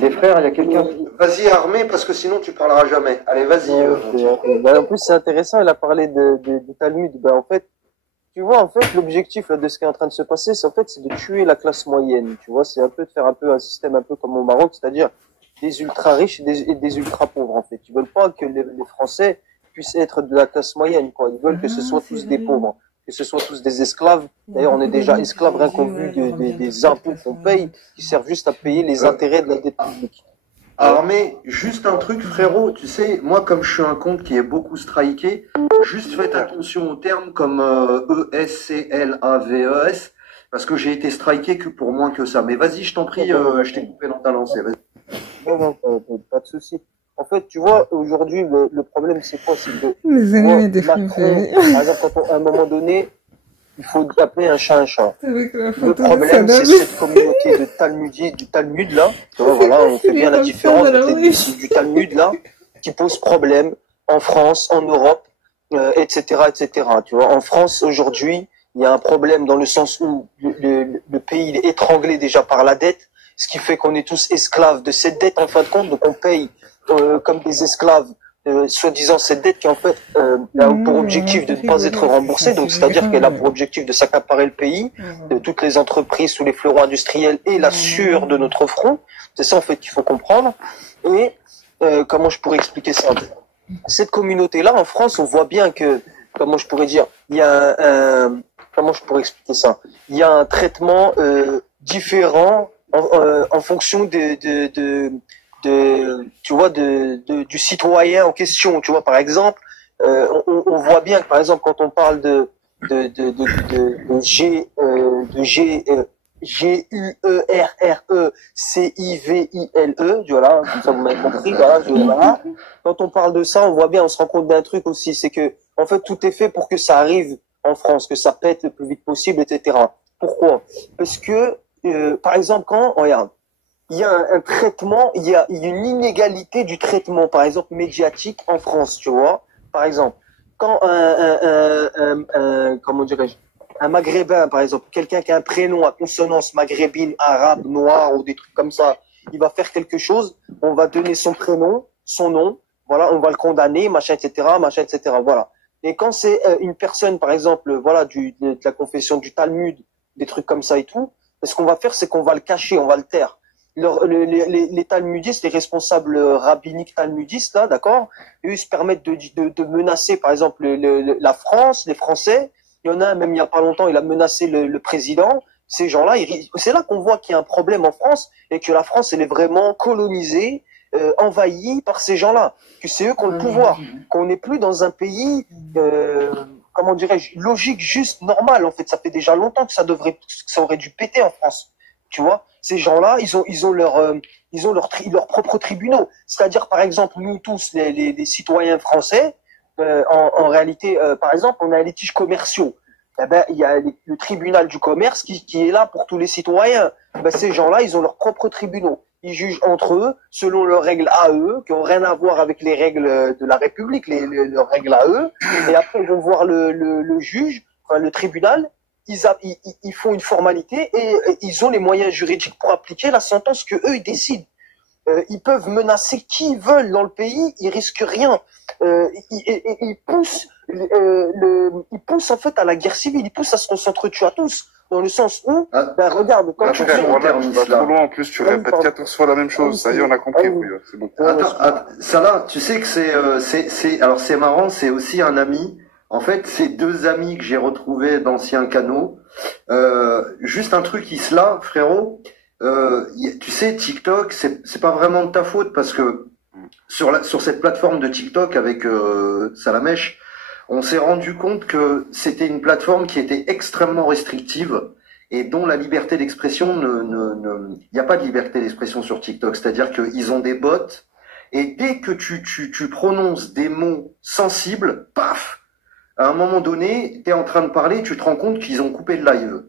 Les frères, il y a quelqu'un. Vas-y, Armé, parce que sinon tu parleras jamais. Allez, vas-y. Ben, en plus, c'est intéressant, il a parlé du Talmud. Ben, en fait, tu vois, en fait, l'objectif là, de ce qui est en train de se passer, c'est de tuer la classe moyenne. Tu vois, c'est un peu de faire un peu un système un peu comme au Maroc, c'est-à-dire des ultra riches et des ultra pauvres, en fait. Ils veulent pas que les Français puissent être de la classe moyenne, quoi. Ils veulent que ce soit tous des pauvres, que ce soit tous des esclaves. D'ailleurs, on est déjà esclaves rien qu'au vu des impôts qu'on paye, qui servent juste à payer les intérêts de la dette publique. Armé, juste un truc, frérot. Tu sais, moi, comme je suis un compte qui est beaucoup striké, juste faites attention aux termes comme ESCLAVES, parce que j'ai été striké que pour moins que ça. Mais vas-y, je t'en prie, je t'ai coupé dans ta lancée. Vas-y. Non, pas de souci. En fait, tu vois, aujourd'hui, le problème, c'est quoi? C'est que, Les ennemis des Macron, Français. par exemple, à un moment donné, il faut appeler un chat un chat. Avec la Le photo de problème, c'est Saddam. cette communauté de du Talmud, là. Tu vois, voilà, on fait bien la différence. C'est du Talmud, là, qui pose problème en France, en Europe, etc., etc. Tu vois, en France, aujourd'hui, il y a un problème dans le sens où le pays il est étranglé déjà par la dette, ce qui fait qu'on est tous esclaves de cette dette, en fin de compte. Donc, on paye comme des esclaves soi-disant cette dette qui en fait a pour objectif de ne pas être remboursée, donc c'est-à-dire qu'elle a pour objectif de s'accaparer le pays, de toutes les entreprises sous les fleurons industriels et la sueur de notre front. C'est ça en fait qu'il faut comprendre. Et comment je pourrais expliquer ça? Cette communauté-là en France, on voit bien que, comment je pourrais dire, il y a comment je pourrais expliquer ça? Il y a un traitement différent en fonction tu vois, du citoyen en question. Tu vois, par exemple, on voit bien que, par exemple, quand on parle de G-U-E-R-R-E-C-I-V-I-L-E, voilà, comme ça vous m'avez compris, voilà. Quand on parle de ça, on voit bien, on se rend compte d'un truc aussi, c'est que, en fait, tout est fait pour que ça arrive en France, que ça pète le plus vite possible, etc. Pourquoi? Parce que, par exemple, regarde, il y a un traitement, il y a une inégalité du traitement, par exemple, médiatique en France, tu vois. Par exemple, quand comment dirais-je, un maghrébin, par exemple, quelqu'un qui a un prénom à consonance maghrébine, arabe, noir ou des trucs comme ça, il va faire quelque chose, on va donner son prénom, son nom, voilà, on va le condamner, machin, etc., voilà. Et quand c'est une personne, par exemple, voilà, de la confession du Talmud, des trucs comme ça et tout. Et ce qu'on va faire, c'est qu'on va le cacher, on va le taire. Les talmudistes, les responsables rabbiniques talmudistes, là, d'accord, eux, ils se permettent de menacer, par exemple, la France, les Français. Il y en a un, même il y a pas longtemps, il a menacé le président. Ces gens-là, c'est là qu'on voit qu'il y a un problème en France et que la France, elle est vraiment colonisée, envahie par ces gens-là, que c'est eux qui ont le pouvoir, qu'on n'est plus dans un pays, comment dirais-je, logique, juste, normal. En fait, ça fait déjà longtemps que ça aurait dû péter en France. Tu vois, ces gens-là, ils ont leurs propres tribunaux. C'est-à-dire, par exemple, nous tous, les citoyens français, en réalité, par exemple, on a les litiges commerciaux. Eh ben, il y a le tribunal du commerce qui est là pour tous les citoyens. Ben, ces gens-là, ils ont leurs propres tribunaux. Ils jugent entre eux, selon leurs règles à eux, qui ont rien à voir avec les règles de la République, leurs règles à eux. Et après, ils vont voir le juge, enfin, le tribunal. Ils font une formalité et ils ont les moyens juridiques pour appliquer la sentence que eux ils décident. Ils peuvent menacer qui ils veulent dans le pays, ils risquent rien. Ils poussent en fait à la guerre civile, ils poussent à ce qu'on s'entretue à tous. Dans le sens où, ben regarde, quand tu vas trop loin, en plus tu répètes 14 fois la même chose. Ça y est, on a compris, c'est bon. Attends, ça là, tu sais que alors c'est marrant, c'est aussi un ami. En fait, c'est deux amis que j'ai retrouvés d'anciens canaux. Juste un truc, Isla, frérot. Tu sais, TikTok, c'est pas vraiment de ta faute parce que sur cette plateforme de TikTok avec Salamèche, on s'est rendu compte que c'était une plateforme qui était extrêmement restrictive et dont la liberté d'expression il n'y a pas de liberté d'expression sur TikTok. C'est-à-dire qu'ils ont des bots et dès que tu prononces des mots sensibles, paf! À un moment donné, tu es en train de parler, tu te rends compte qu'ils ont coupé le live.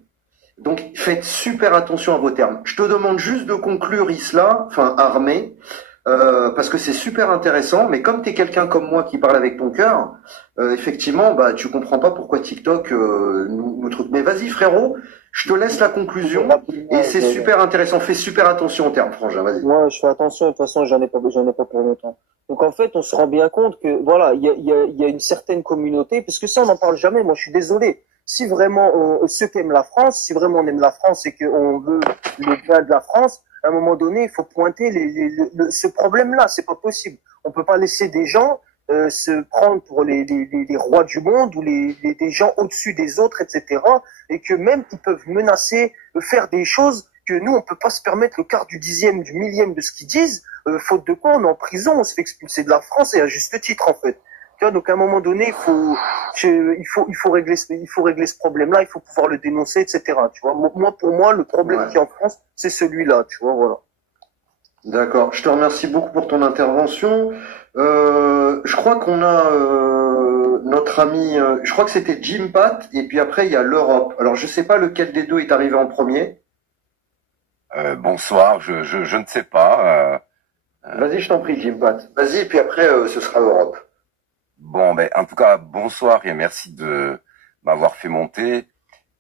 Donc, faites super attention à vos termes. Je te demande juste de conclure, Isla, enfin, Armé, parce que c'est super intéressant, mais comme tu es quelqu'un comme moi qui parle avec ton cœur, effectivement, bah, tu comprends pas pourquoi TikTok nous truc. Mais vas-y, frérot, je te laisse la conclusion, et c'est super intéressant. Fais super attention aux termes, frangin, vas-y. Moi, je fais attention, de toute façon, j'en ai pas pour longtemps. Donc en fait, on se rend bien compte que voilà, il y a une certaine communauté, parce que ça on n'en parle jamais. Moi, je suis désolé. Si vraiment ceux qui aiment la France, si vraiment on aime la France et qu'on veut le bien de la France, à un moment donné, il faut pointer ce problème-là. C'est pas possible. On peut pas laisser des gens se prendre pour les rois du monde ou des gens au-dessus des autres, etc. Et que même ils peuvent menacer, faire des choses que nous on peut pas se permettre le quart du dixième, du millième de ce qu'ils disent. Faute de quoi, on est en prison, on se fait expulser de la France et à juste titre en fait. Tu vois, donc à un moment donné, il faut régler ce problème-là, il faut pouvoir le dénoncer, etc. Tu vois, pour moi, le problème qui est en France, c'est celui-là, tu vois, voilà. D'accord. Je te remercie beaucoup pour ton intervention. Je crois qu'on a notre ami, je crois que c'était Jim Pat, et puis après il y a l'Europe. Alors je sais pas lequel des deux est arrivé en premier. Bonsoir, je ne sais pas. Vas-y, je t'en prie, Jim Pat. Vas-y, et puis après ce sera l'Europe. Bon, ben en tout cas, bonsoir et merci de m'avoir fait monter.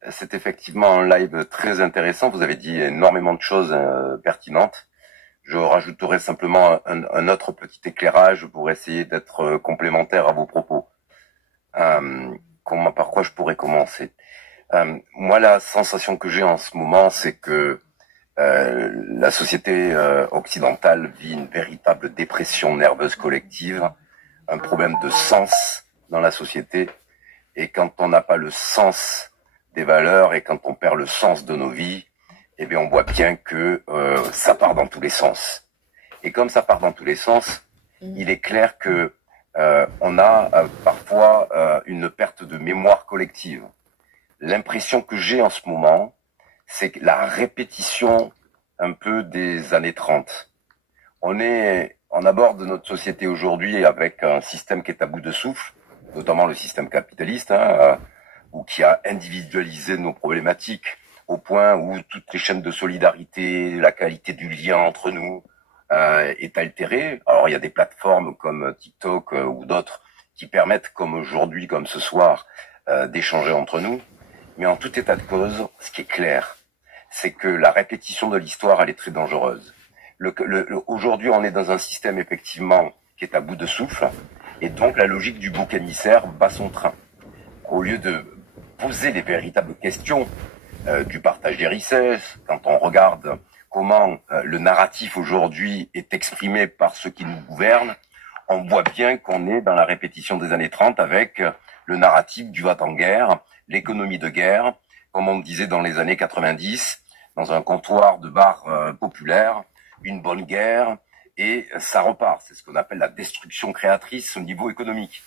C'est effectivement un live très intéressant. Vous avez dit énormément de choses pertinentes. Je rajouterai simplement un autre petit éclairage pour essayer d'être complémentaire à vos propos. Par quoi je pourrais commencer? Moi, la sensation que j'ai en ce moment, c'est que la société occidentale vit une véritable dépression nerveuse collective, un problème de sens dans la société. Et quand on n'a pas le sens des valeurs et quand on perd le sens de nos vies, eh bien, on voit bien que ça part dans tous les sens. Et comme ça part dans tous les sens, il est clair que on a parfois une perte de mémoire collective. L'impression que j'ai en ce moment, c'est que la répétition un peu des années 30. On aborde notre société aujourd'hui avec un système qui est à bout de souffle, notamment le système capitaliste, ou qui a individualisé nos problématiques au point où toutes les chaînes de solidarité, la qualité du lien entre nous est altérée. Alors il y a des plateformes comme TikTok ou d'autres qui permettent, comme aujourd'hui, comme ce soir, d'échanger entre nous. Mais en tout état de cause, ce qui est clair, c'est que la répétition de l'histoire, elle est très dangereuse. Aujourd'hui, on est dans un système effectivement qui est à bout de souffle, et donc la logique du bouc émissaire bat son train. Au lieu de poser les véritables questions du partage des richesses, quand on regarde comment le narratif aujourd'hui est exprimé par ceux qui nous gouvernent, on voit bien qu'on est dans la répétition des années 30 avec le narratif du va-t-en-guerre, l'économie de guerre, comme on disait dans les années 90, dans un comptoir de bar populaire, une bonne guerre, et ça repart. C'est ce qu'on appelle la destruction créatrice au niveau économique.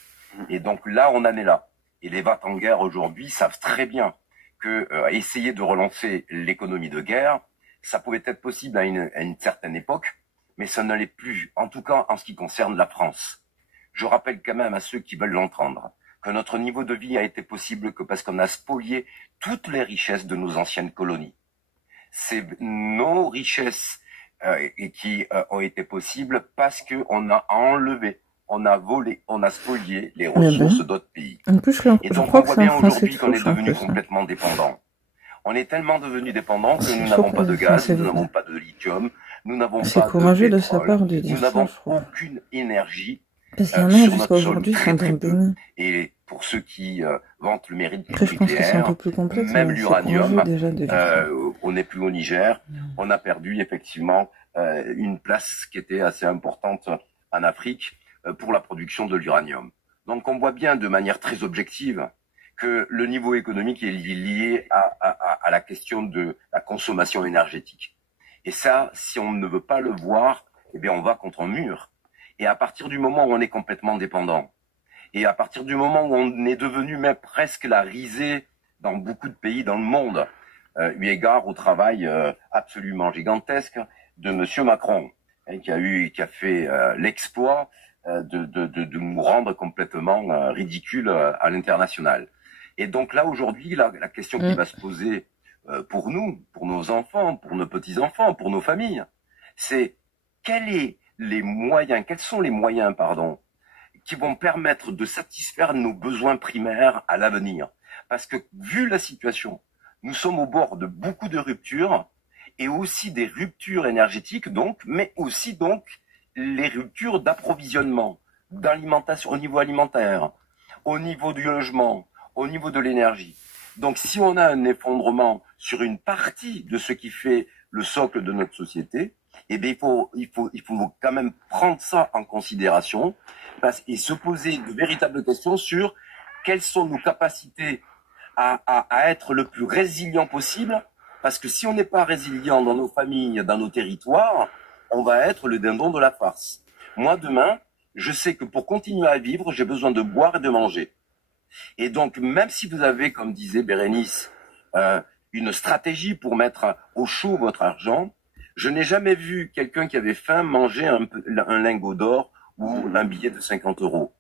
Et donc là, on en est là. Et les va-t-en-guerre aujourd'hui savent très bien que essayer de relancer l'économie de guerre, ça pouvait être possible à une certaine époque, mais ça ne l'est plus, en tout cas en ce qui concerne la France. Je rappelle quand même à ceux qui veulent l'entendre que notre niveau de vie a été possible que parce qu'on a spolié toutes les richesses de nos anciennes colonies. C'est nos richesses qui ont été possibles parce qu'on a enlevé, on a volé, on a spolié les ressources d'autres pays. En plus, et donc on voit bien aujourd'hui qu'on est devenu complètement dépendant. On est tellement devenu dépendant que nous n'avons pas de gaz, nous n'avons pas de lithium, nous n'avons pas courageux de de sa part pétrole, de dire nous n'avons ça, je crois. aucune énergie Parce qu'il y en a sur jusqu'à notre sol, aujourd'hui qui très sont très peu. démunis. Et pour ceux qui vantent le mérite du Après, je pense que c'est un nucléaire, peu plus complexe, même mais c'est l'uranium, courageux déjà de dire ça. on n'est plus au Niger, on a perdu effectivement une place qui était assez importante en Afrique pour la production de l'uranium. Donc on voit bien de manière très objective que le niveau économique est lié à la question de la consommation énergétique. Et ça, si on ne veut pas le voir, eh bien on va contre un mur. Et à partir du moment où on est complètement dépendant, et à partir du moment où on est devenu même presque la risée dans beaucoup de pays dans le monde, eu égard au travail absolument gigantesque de Monsieur Macron, hein, qui a fait l'exploit de nous rendre complètement ridicules à l'international. Et donc là, aujourd'hui, la question qui va se poser pour nous, pour nos enfants, pour nos petits-enfants, pour nos familles, c'est quels sont les moyens, qui vont permettre de satisfaire nos besoins primaires à l'avenir. Parce que, vu la situation, nous sommes au bord de beaucoup de ruptures, et aussi des ruptures énergétiques, donc, mais aussi, donc, les ruptures d'approvisionnement, d'alimentation, au niveau alimentaire, au niveau du logement, au niveau de l'énergie. Donc, si on a un effondrement sur une partie de ce qui fait le socle de notre société, eh bien, il faut quand même prendre ça en considération et se poser de véritables questions sur quelles sont nos capacités à être le plus résilient possible. Parce que si on n'est pas résilient dans nos familles, dans nos territoires, on va être le dindon de la farce. Moi, demain, je sais que pour continuer à vivre, j'ai besoin de boire et de manger. Et donc, même si vous avez, comme disait Bérénice, une stratégie pour mettre au chaud votre argent, je n'ai jamais vu quelqu'un qui avait faim manger un lingot d'or ou un billet de 50 €.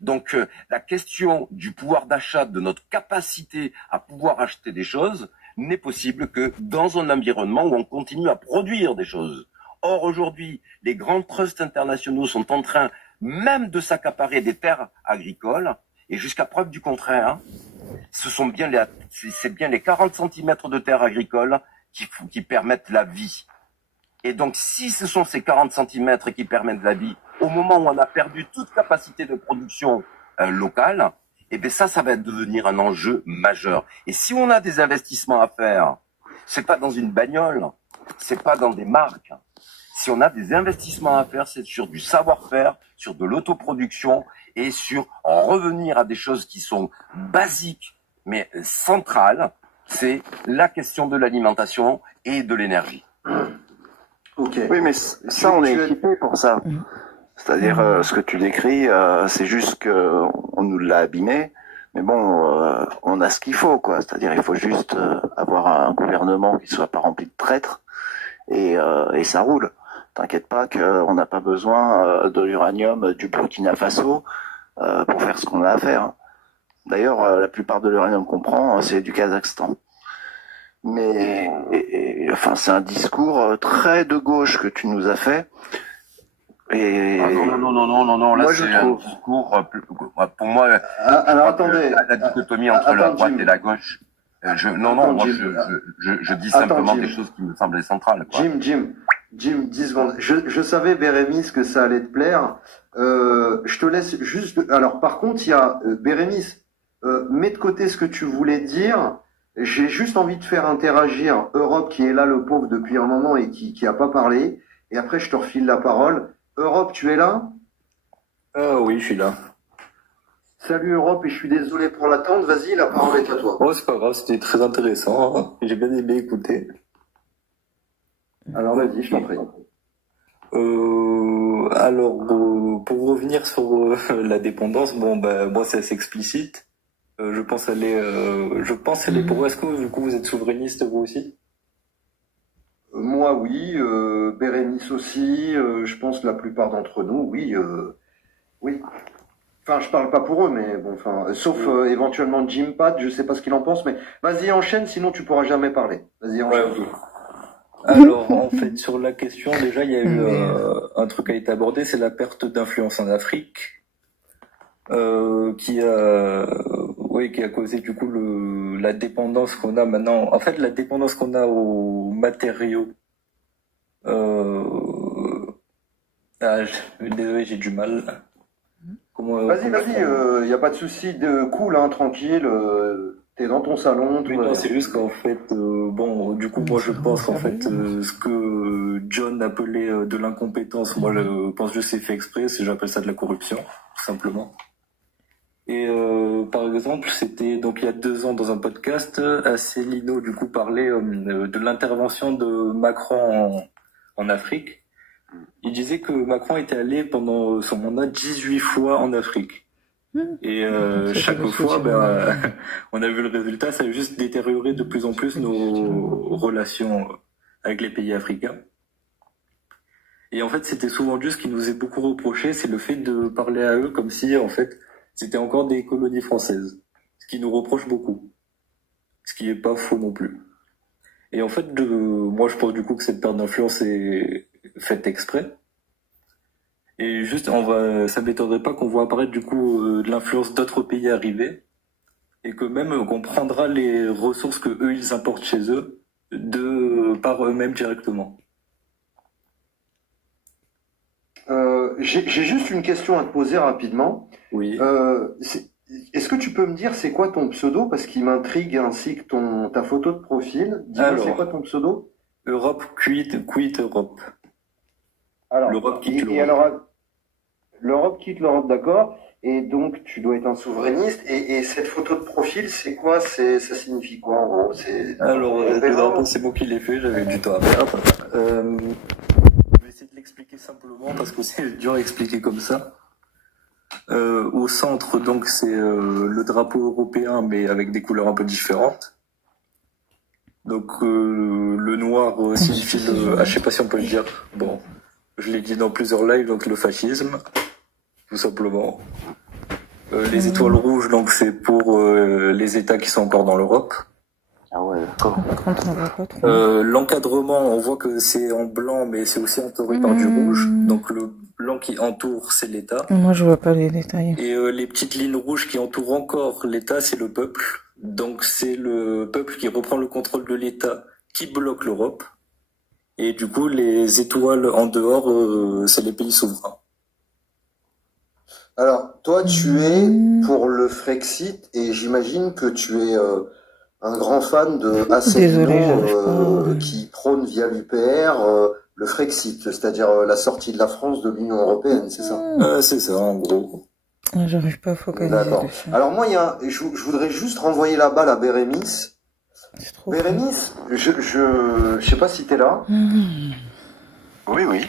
Donc, la question du pouvoir d'achat, de notre capacité à pouvoir acheter des choses, n'est possible que dans un environnement où on continue à produire des choses. Or, aujourd'hui, les grands trusts internationaux sont en train même de s'accaparer des terres agricoles, et jusqu'à preuve du contraire, c'est bien les 40 centimètres de terres agricoles qui permettent la vie. Et donc, si ce sont ces 40 centimètres qui permettent la vie, au moment où on a perdu toute capacité de production locale, eh bien ça va devenir un enjeu majeur. Et si on a des investissements à faire, c'est pas dans une bagnole, c'est pas dans des marques. Si on a des investissements à faire, c'est sur du savoir-faire, sur de l'autoproduction et sur revenir à des choses qui sont basiques, mais centrales. C'est la question de l'alimentation et de l'énergie. Ok. Oui, mais ça, on est équipé pour ça. C'est-à-dire, ce que tu décris, c'est juste que on nous l'a abîmé. Mais bon, on a ce qu'il faut, quoi. C'est-à-dire, il faut juste avoir un gouvernement qui soit pas rempli de traîtres et ça roule. T'inquiète pas qu'on n'a pas besoin de l'uranium du Burkina Faso pour faire ce qu'on a à faire. D'ailleurs, la plupart de l'uranium qu'on prend, c'est du Kazakhstan. Mais enfin, c'est un discours très de gauche que tu nous as fait. Et non. Là, c'est un discours pour moi. Alors attendez. La dichotomie entre la droite et la gauche. Je dis simplement des choses qui me semblaient centrales. Quoi. Jim, 10 secondes. Je savais, Bérénice, que ça allait te plaire. Je te laisse juste. Alors, par contre, il y a Bérénice. Mets de côté ce que tu voulais dire. J'ai juste envie de faire interagir Europe qui est là, le pauvre, depuis un moment et qui a pas parlé. Et après, je te refile la parole. Europe, tu es là? Oui, je suis là. Salut Europe, et je suis désolé pour l'attente. Vas-y, la parole est à toi. Oh, c'est pas grave, c'était très intéressant, hein. J'ai bien aimé écouter. Alors vas-y, je t'en prie. Pour revenir sur la dépendance, bon, bah, moi, c'est assez explicite. Je pense elle est pour vous. Est-ce que, du coup, vous êtes souverainiste, vous aussi? Moi, oui. Bérénice aussi. Je pense la plupart d'entre nous, oui. Oui. Enfin, je parle pas pour eux, mais bon, enfin, sauf éventuellement Jim Pat, je sais pas ce qu'il en pense, mais vas-y, enchaîne, sinon tu pourras jamais parler. Vas-y, enchaîne. Ouais, ok. Alors, en fait, sur la question, déjà, il y a eu un truc qui a été abordé, c'est la perte d'influence en Afrique, qui a causé du coup la dépendance qu'on a maintenant. En fait, la dépendance qu'on a aux matériaux. Désolé, j'ai du mal. Vas-y, y a pas de souci, cool, hein, tranquille. T'es dans ton salon. Oui, non, c'est juste qu'en fait, du coup, moi, je pense en fait ce que John appelait de l'incompétence. Moi, je pense que c'est fait exprès. J'appelle ça de la corruption, tout simplement. Et par exemple, c'était donc il y a 2 ans dans un podcast, Asselineau du coup parlait de l'intervention de Macron en Afrique. Il disait que Macron était allé pendant son mandat 18 fois en Afrique. Et chaque fois, on a vu le résultat, ça a juste détérioré de plus en plus nos relations avec les pays africains. Et en fait, c'était souvent juste ce qui nous est beaucoup reproché, c'est le fait de parler à eux comme si, en fait, c'était encore des colonies françaises. Ce qui nous reproche beaucoup. Ce qui est pas faux non plus. Et en fait, moi, je pense du coup que cette perte d'influence est faite exprès. Et juste, ça m'étonnerait pas qu'on voit apparaître du coup de l'influence d'autres pays arriver, et que même qu'on prendra les ressources que eux ils importent chez eux par eux-mêmes directement. J'ai juste une question à te poser rapidement. Oui. Est-ce que tu peux me dire c'est quoi ton pseudo, parce qu'il m'intrigue, ainsi que ta photo de profil. Dis-moi, c'est quoi ton pseudo? Europe quit Europe. Alors, l'Europe quitte l'Europe. Et alors, l'Europe quitte l'Europe, d'accord. Et donc, tu dois être un souverainiste. Et cette photo de profil, c'est quoi? Ça signifie quoi, en gros? Alors, c'est moi qui l'ai fait, j'avais du temps à perdre. Je vais essayer de l'expliquer simplement, parce que c'est dur à expliquer comme ça. Au centre, donc, c'est le drapeau européen, mais avec des couleurs un peu différentes. Donc, le noir signifie je sais pas si on peut le dire. Bon. Je l'ai dit dans plusieurs lives, donc le fascisme, tout simplement. Les étoiles rouges, donc c'est pour les États qui sont encore dans l'Europe. Ah ouais, d'accord. L'encadrement, on voit que c'est en blanc, mais c'est aussi entouré par du rouge. Donc le blanc qui entoure, c'est l'État. Moi, je vois pas les détails. Et les petites lignes rouges qui entourent encore l'État, c'est le peuple. Donc c'est le peuple qui reprend le contrôle de l'État, qui bloque l'Europe. Et du coup, les étoiles en dehors, c'est les pays souverains. Alors, toi, tu es pour le Frexit, et j'imagine que tu es un grand fan de Asselineau, qui prône via l'UPR le Frexit, c'est-à-dire la sortie de la France de l'Union européenne, c'est ça? C'est ça, en gros. J'arrive pas à focaliser. D'accord. Alors moi, je voudrais juste renvoyer la balle à Bérénice. Bérénice, je sais pas si t'es là. Oui, oui.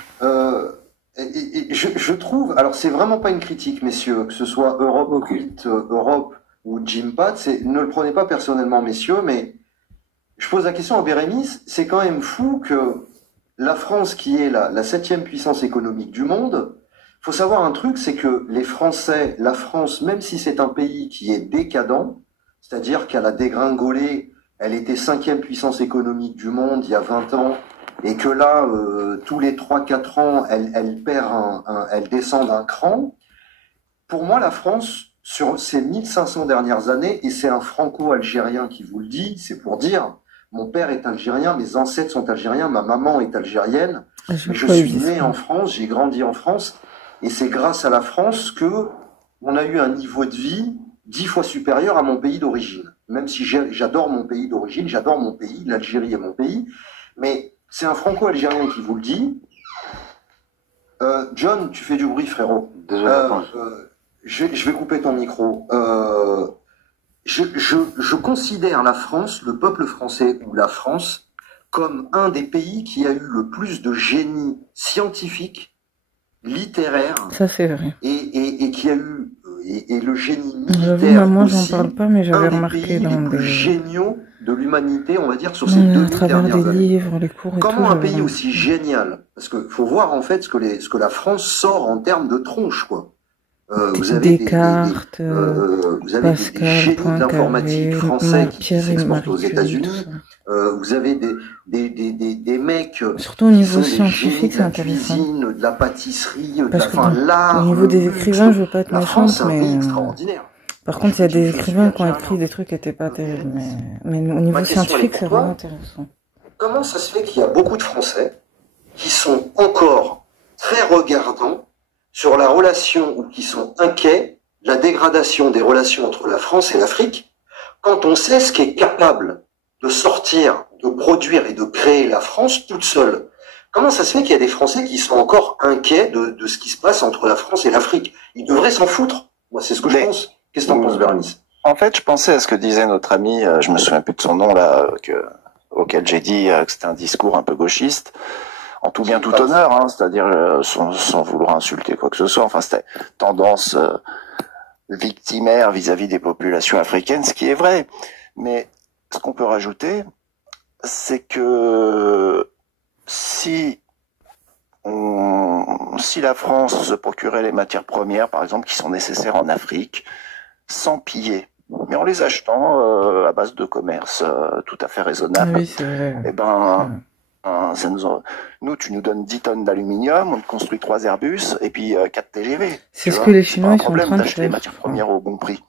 Je trouve, alors c'est vraiment pas une critique, messieurs, que ce soit Europe Quit Europe ou Jim Pat, ne le prenez pas personnellement, messieurs, mais je pose la question à Bérénice, c'est quand même fou que la France, qui est la 7e puissance économique du monde, faut savoir un truc, c'est que les Français, la France, même si c'est un pays qui est décadent, c'est-à-dire qu'elle a dégringolé. Elle était 5e puissance économique du monde il y a 20 ans, et que là, tous les 3-4 ans, elle descend d'un cran. Pour moi, la France, sur ces 1500 dernières années, et c'est un franco-algérien qui vous le dit, c'est pour dire, mon père est algérien, mes ancêtres sont algériens, ma maman est algérienne, je suis né en France, j'ai grandi en France, et c'est grâce à la France que on a eu un niveau de vie 10 fois supérieur à mon pays d'origine. même si j'adore mon pays d'origine, j'adore mon pays, l'Algérie est mon pays, mais c'est un franco-algérien qui vous le dit. John, tu fais du bruit, frérot. Désolé. Je vais couper ton micro. Je considère la France, le peuple français ou la France, comme un des pays qui a eu le plus de génie scientifique, littéraire, Ça, c'est vrai. et qui a eu et le génie J'avoue, militaire maman, j'en aussi, parle pas, mais un j'avais des remarqué pays les dans plus des... géniaux de l'humanité, on va dire, sur ces à 2000 travers dernières des années. livres, les cours et tout, Comment un j'avais pays remarqué. aussi génial? Parce que faut voir en fait ce que la France sort en termes de tronche, quoi. Vous avez Descartes, vous avez des Pascal, génies de l'informatique Poincaré, français qui Pierre et s'exportent aux Marie Curie, tout États-Unis. ça. Vous avez des mecs Surtout au qui niveau sont des génies scientifique, de c'est la intéressant. cuisine, de la pâtisserie, de Parce la, que enfin, bon, au l'art, niveau le des luxe. écrivains, je veux pas être La France, c'est méchante, un pays mais extraordinaire. par contre, il y a Je des suis écrivains qui ont super écrit des trucs qui étaient pas terribles. Mais au niveau Ma question, elle est scientifique, pour c'est toi. vraiment intéressant. Comment ça se fait qu'il y a beaucoup de Français qui sont encore très regardants sur la relation ou qui sont inquiets de la dégradation des relations entre la France et l'Afrique, quand on sait ce qu'est capable de sortir, de produire et de créer la France toute seule? Comment ça se fait qu'il y a des Français qui sont encore inquiets de ce qui se passe entre la France et l'Afrique? Ils devraient s'en foutre. Moi, c'est ce que je pense. Qu'est-ce que t'en penses, Bérénice? En fait, je pensais à ce que disait notre ami, je me souviens plus de son nom là, auquel j'ai dit que c'était un discours un peu gauchiste, en tout bien tout honneur, hein, c'est-à-dire sans vouloir insulter quoi que ce soit. Enfin, c'était tendance victimaire vis-à-vis des populations africaines, ce qui est vrai. Mais ce qu'on peut rajouter, c'est que si la France se procurait les matières premières, par exemple, qui sont nécessaires en Afrique, sans piller, mais en les achetant à base de commerce tout à fait raisonnable, Oui, c'est vrai. eh ben, ça nous, tu nous donnes 10 tonnes d'aluminium, on te construit 3 Airbus et puis 4 TGV. C'est ce que les Chinois, ils sont en train de d'acheter les faire. matières premières au bon prix.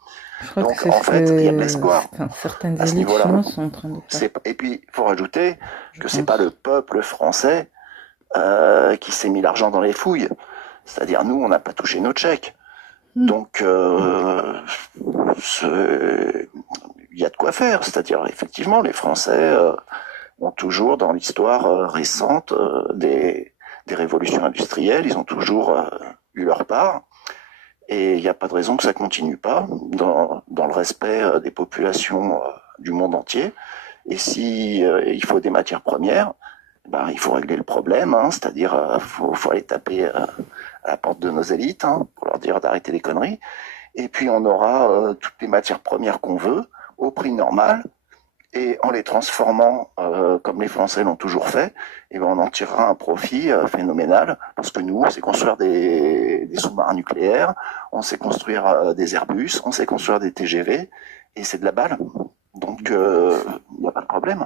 Je crois Donc, que c'est en ce fait, il y a de que l'espoir. enfin, certaines À ce élites niveau-là. chinoises sont en train de faire. Et puis, il faut rajouter que c'est pas le peuple français qui s'est mis l'argent dans les fouilles. C'est-à-dire, nous, on n'a pas touché notre chèque. Donc, il y a de quoi faire. C'est-à-dire, effectivement, les Français ont toujours, dans l'histoire récente des révolutions industrielles, ils ont toujours eu leur part. Et il n'y a pas de raison que ça continue pas dans le respect des populations du monde entier. Et si il faut des matières premières, ben il faut régler le problème, hein, c'est-à-dire faut aller taper à la porte de nos élites pour leur dire d'arrêter les conneries. Et puis on aura toutes les matières premières qu'on veut au prix normal. Et en les transformant comme les Français l'ont toujours fait, et ben on en tirera un profit phénoménal, parce que nous, on sait construire des sous-marins nucléaires, on sait construire des Airbus, on sait construire des TGV, et c'est de la balle. Donc, il n'y a pas de problème.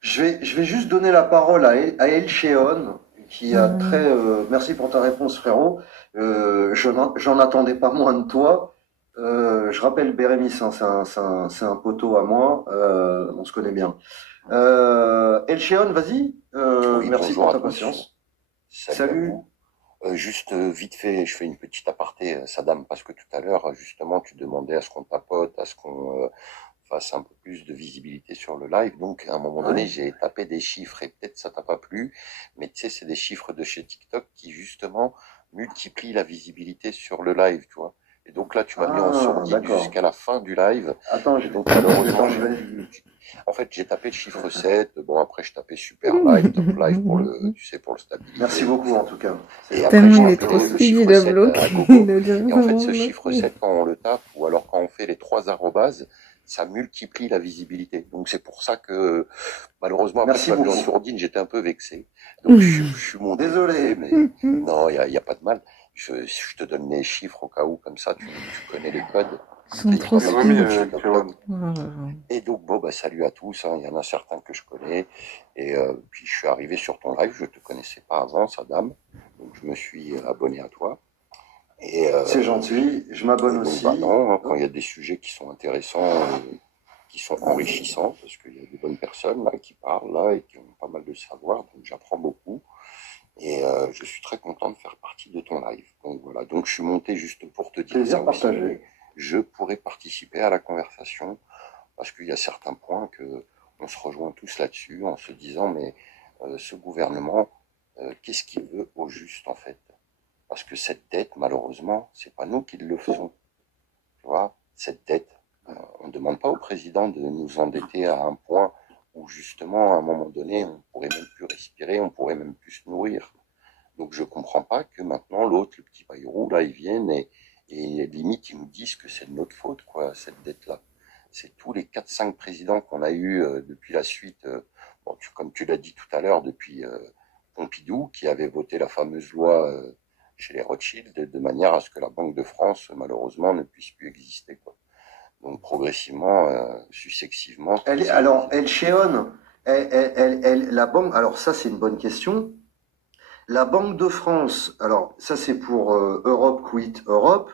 Je vais juste donner la parole à El Sheon, qui a très... merci pour ta réponse, frérot. J'en attendais pas moins de toi. Je rappelle Bérénice, c'est un poteau à moi, on se connaît bien. El Sheon, vas-y. Oui, Merci bonjour pour à ta tous. patience. Salut. Salut. Juste vite fait, je fais une petite aparté, Saddam, parce que tout à l'heure, justement, tu demandais à ce qu'on tapote, à ce qu'on fasse un peu plus de visibilité sur le live. Donc, à un moment donné, j'ai tapé des chiffres et peut-être ça t'a pas plu, mais tu sais, c'est des chiffres de chez TikTok qui, justement, multiplient la visibilité sur le live, tu vois. Et donc là, tu m'as mis en sourdine jusqu'à la fin du live. Attends, donc, malheureusement, en fait, j'ai tapé le chiffre 7. Bon, après, je tapais super live, top live pour le, tu sais, pour le stabiliser. Merci beaucoup, en tout cas. Et après, Tellement j'ai il est tapé trop le speed, chiffre il a 7 bloqué. à gogo. Il a dit Et en fait, ce vraiment chiffre bloqué. 7, quand on le tape, ou alors quand on fait les 3 arrobases, ça multiplie la visibilité. Donc, c'est pour ça que, malheureusement, après, Merci tu m'as mis en beaucoup. sourdine, j'étais un peu vexé. Donc, je suis monté. Désolé. Mais non, il y a pas de mal. Je te donne les chiffres au cas où, comme ça, tu connais les codes. Ils sont trop speed. Et donc, bon, bah, salut à tous, il y en a certains que je connais. Et puis, je suis arrivé sur ton live, je te connaissais pas avant, Saddam. Donc, je me suis abonné à toi. C'est gentil, je m'abonne aussi. Bah non, quand il y a des sujets qui sont intéressants, qui sont enrichissants, parce qu'il y a des bonnes personnes là, qui parlent là et qui ont pas mal de savoir, donc j'apprends beaucoup. Et je suis très content de faire partie de ton live. Donc voilà, donc je suis monté juste pour te dire Plaisir ça aussi. partagé. Je pourrais participer à la conversation parce qu'il y a certains points que on se rejoint tous là-dessus en se disant mais ce gouvernement, qu'est-ce qu'il veut au juste en fait? Parce que cette dette, malheureusement, c'est pas nous qui le faisons. Tu vois, cette dette, on ne demande pas au président de nous endetter à un point où justement, à un moment donné, on pourrait même plus respirer, on pourrait même plus se nourrir. Donc je comprends pas que maintenant l'autre, le petit Bayrou, là, ils viennent et limite ils nous disent que c'est de notre faute, quoi, cette dette-là. C'est tous les 4-5 présidents qu'on a eu depuis la suite, bon, comme tu l'as dit tout à l'heure, depuis Pompidou, qui avait voté la fameuse loi chez les Rothschild, de manière à ce que la Banque de France, malheureusement, ne puisse plus exister, quoi. Donc progressivement, successivement. Alors, Elchéon, la banque, alors ça c'est une bonne question. La Banque de France, alors ça c'est pour Europe Quit Europe.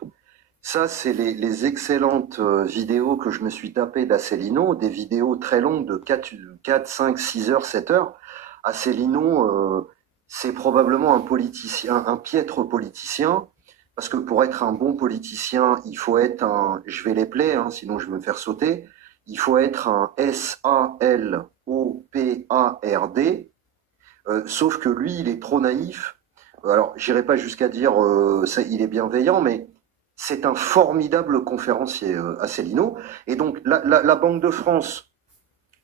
Ça c'est les excellentes vidéos que je me suis tapé d'Asselineau, des vidéos très longues de 4, 5, 6 heures, 7 heures. Asselineau, c'est probablement un politicien, un piètre politicien. Parce que pour être un bon politicien, il faut être je vais les plaire, hein, sinon je vais me faire sauter, il faut être un SALOPARD, sauf que lui, il est trop naïf. Alors, j'irai pas jusqu'à dire il est bienveillant, mais c'est un formidable conférencier, Asselineau. Et donc, la Banque de France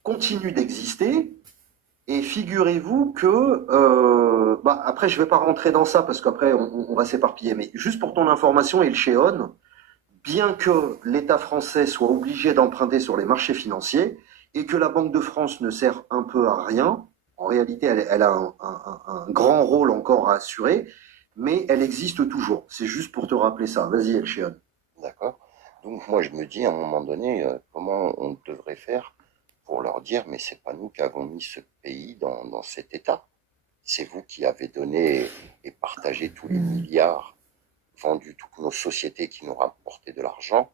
continue d'exister. Et figurez-vous que, après je vais pas rentrer dans ça parce qu'après on va s'éparpiller, mais juste pour ton information, Elchéon, bien que l'État français soit obligé d'emprunter sur les marchés financiers et que la Banque de France ne sert un peu à rien, en réalité elle a un grand rôle encore à assurer, mais elle existe toujours. C'est juste pour te rappeler ça. Vas-y Elchéon. D'accord. Donc moi je me dis à un moment donné, comment on devrait faire pour leur dire, mais c'est pas nous qui avons mis ce pays dans cet état. C'est vous qui avez donné et partagé tous les milliards, vendu toutes nos sociétés qui nous rapportaient de l'argent.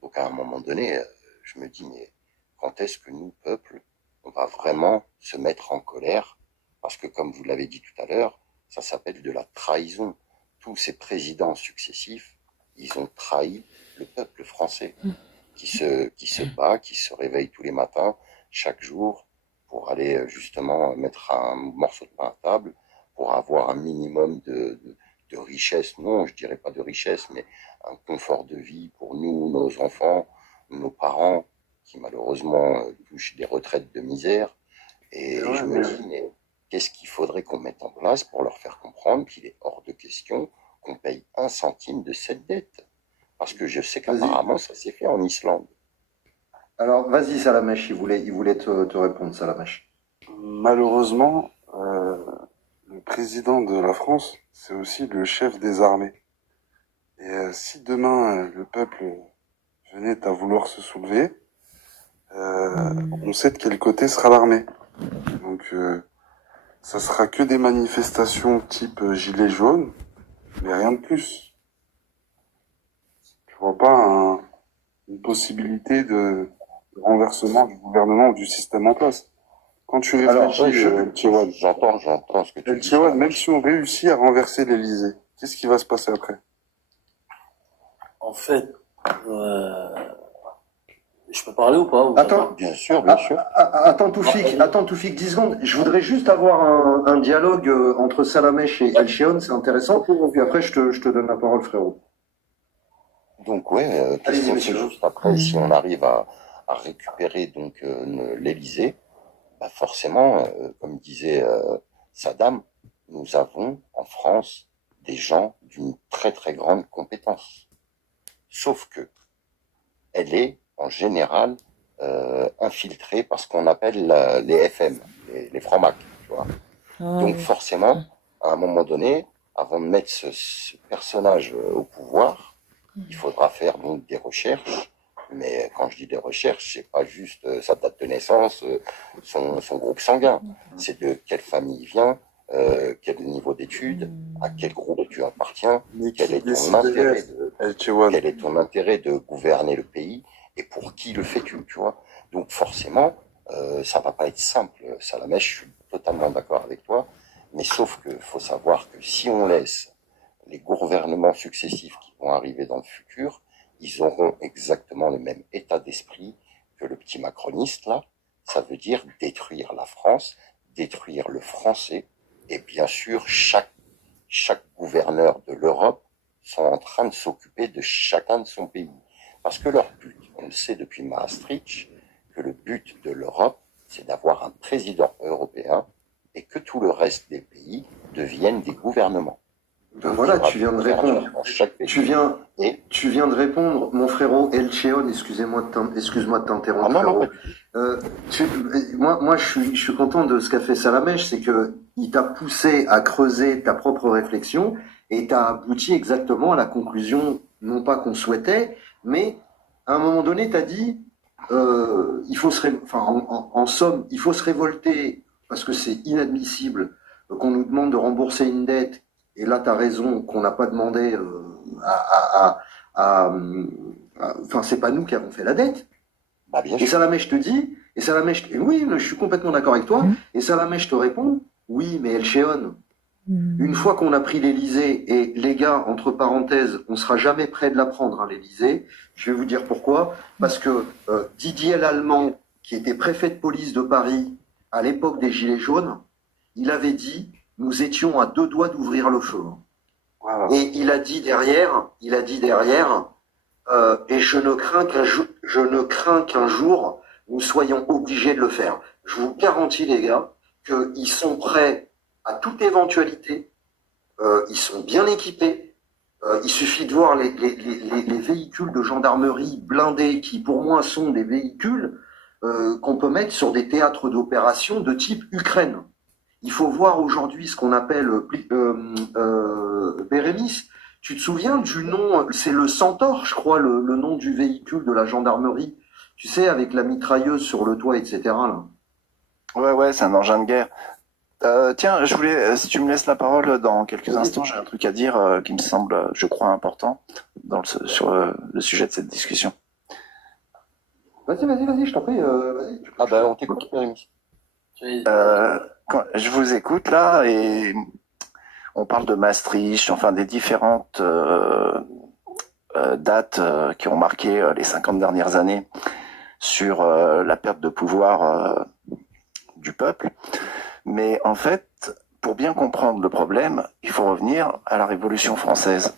Donc à un moment donné, je me dis, mais quand est-ce que nous, peuple, on va vraiment se mettre en colère? Parce que comme vous l'avez dit tout à l'heure, ça s'appelle de la trahison. Tous ces présidents successifs, ils ont trahi le peuple français. Qui se bat, qui se réveille tous les matins, chaque jour, pour aller justement mettre un morceau de pain à table, pour avoir un minimum de richesse, non, je dirais pas de richesse, mais un confort de vie pour nous, nos enfants, nos parents, qui malheureusement touchent des retraites de misère. Et je me dis, mais qu'est-ce qu'il faudrait qu'on mette en place pour leur faire comprendre qu'il est hors de question qu'on paye 1 centime de cette dette? Parce que je sais qu'apparemment, ça s'est fait en Islande. Alors, vas-y, Salamèche, il voulait te répondre, Salamèche. Malheureusement, le président de la France, c'est aussi le chef des armées. Et si demain, le peuple venait à vouloir se soulever, on sait de quel côté sera l'armée. Donc, ça sera que des manifestations type gilet jaune, mais rien de plus. Je vois pas une possibilité de renversement du gouvernement ou du système en place. Quand tu réfléchis, j'entends ce que tu dis. Même si on réussit à renverser l'Élysée, qu'est-ce qui va se passer après? En fait, je peux parler ou pas? Attends, bien sûr. Attends Toufik, 10 secondes. Je voudrais juste avoir un dialogue entre Salamèche et Elchéon, c'est intéressant. Puis après, je te donne la parole, frérot. Donc qu'est-ce qu'on fait juste après si on arrive à récupérer donc l'Élysée? Bah forcément, comme disait Saddam, nous avons en France des gens d'une très très grande compétence. Sauf que elle est en général infiltrée par ce qu'on appelle les FM, les francs-macs, tu vois. Donc forcément, à un moment donné, avant de mettre ce personnage au pouvoir, il faudra faire donc des recherches, mais quand je dis des recherches, c'est pas juste sa date de naissance, son groupe sanguin. C'est de quelle famille il vient, quel niveau d'études, à quel groupe tu appartiens, quel est ton intérêt de gouverner le pays et pour qui le fais-tu, tu vois. Donc forcément, ça va pas être simple. Salamèche, je suis totalement d'accord avec toi, mais sauf que faut savoir que si on laisse les gouvernements successifs qui vont arriver dans le futur, ils auront exactement le même état d'esprit que le petit macroniste, là, ça veut dire détruire la France, détruire le français, et bien sûr, chaque gouverneur de l'Europe sont en train de s'occuper de chacun de son pays. Parce que leur but, on le sait depuis Maastricht, que le but de l'Europe, c'est d'avoir un président européen et que tout le reste des pays deviennent des gouvernements. Ben voilà, tu viens de répondre. Tu viens de répondre, mon frérot Elcheon, excuse-moi de t'interrompre, frérot. Moi, je suis content de ce qu'a fait Salamèche, c'est que il t'a poussé à creuser ta propre réflexion et t'as abouti exactement à la conclusion, non pas qu'on souhaitait, mais à un moment donné, t'as dit, il faut en somme, il faut se révolter parce que c'est inadmissible qu'on nous demande de rembourser une dette. Et là, tu as raison qu'on n'a pas demandé enfin, c'est pas nous qui avons fait la dette. Bah, bien et Salamèche te dit, oui, je suis complètement d'accord avec toi. Et Salamèche te répond, oui, mais Elcheon, une fois qu'on a pris l'Élysée, et les gars, entre parenthèses, on sera jamais prêt de la prendre, hein, l'Élysée. Je vais vous dire pourquoi. Parce que Didier Lallemand, qui était préfet de police de Paris à l'époque des Gilets jaunes, il avait dit, nous étions à 2 doigts d'ouvrir le feu. Wow. Et il a dit derrière, et je ne crains qu'un jour nous soyons obligés de le faire. Je vous garantis, les gars, qu'ils sont prêts à toute éventualité. Ils sont bien équipés. Il suffit de voir les véhicules de gendarmerie blindés qui, pour moi, sont des véhicules qu'on peut mettre sur des théâtres d'opération de type Ukraine. Il faut voir aujourd'hui ce qu'on appelle Bérémis. Tu te souviens du nom, c'est le Centaure, je crois, le nom du véhicule de la gendarmerie. Tu sais, avec la mitrailleuse sur le toit, etc. Là. Ouais, c'est un engin de guerre. Tiens, je voulais, si tu me laisses la parole dans quelques instants, j'ai un truc à dire qui me semble, je crois, important sur le sujet de cette discussion. Vas-y, je t'en prie. Vas-y. Ah bah, on t'écoute, Bérémis. Quand je vous écoute là et on parle de Maastricht, enfin des différentes dates qui ont marqué les 50 dernières années sur la perte de pouvoir du peuple. Mais en fait, pour bien comprendre le problème, il faut revenir à la Révolution française.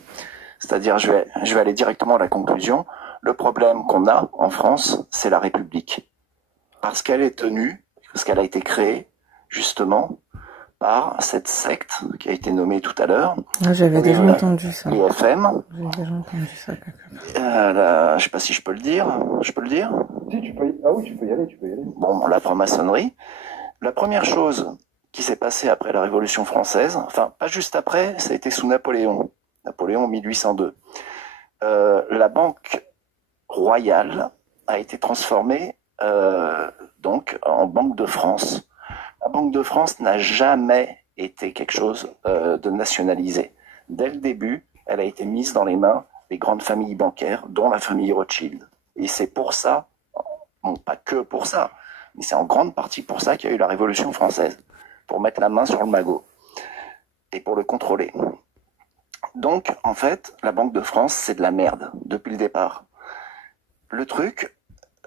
C'est-à-dire, je vais aller directement à la conclusion. Le problème qu'on a en France, c'est la République. Parce qu'elle est tenue, parce qu'elle a été créée, justement, par cette secte qui a été nommée tout à l'heure. Ah, j'avais déjà entendu ça. l'IFM. J'avais déjà entendu ça quelque part. Je sais pas si je peux le dire. Je peux le dire? Si, tu peux. Ah oui, tu peux y aller. Bon, la franc-maçonnerie. La première chose qui s'est passée après la Révolution française, enfin, pas juste après, ça a été sous Napoléon. Napoléon 1802. La Banque royale a été transformée donc en Banque de France. La Banque de France n'a jamais été quelque chose de nationalisé. Dès le début, elle a été mise dans les mains des grandes familles bancaires, dont la famille Rothschild. Et c'est pour ça, bon, pas que pour ça, mais c'est en grande partie pour ça qu'il y a eu la Révolution française, pour mettre la main sur le magot et pour le contrôler. Donc, en fait, la Banque de France, c'est de la merde depuis le départ. Le truc,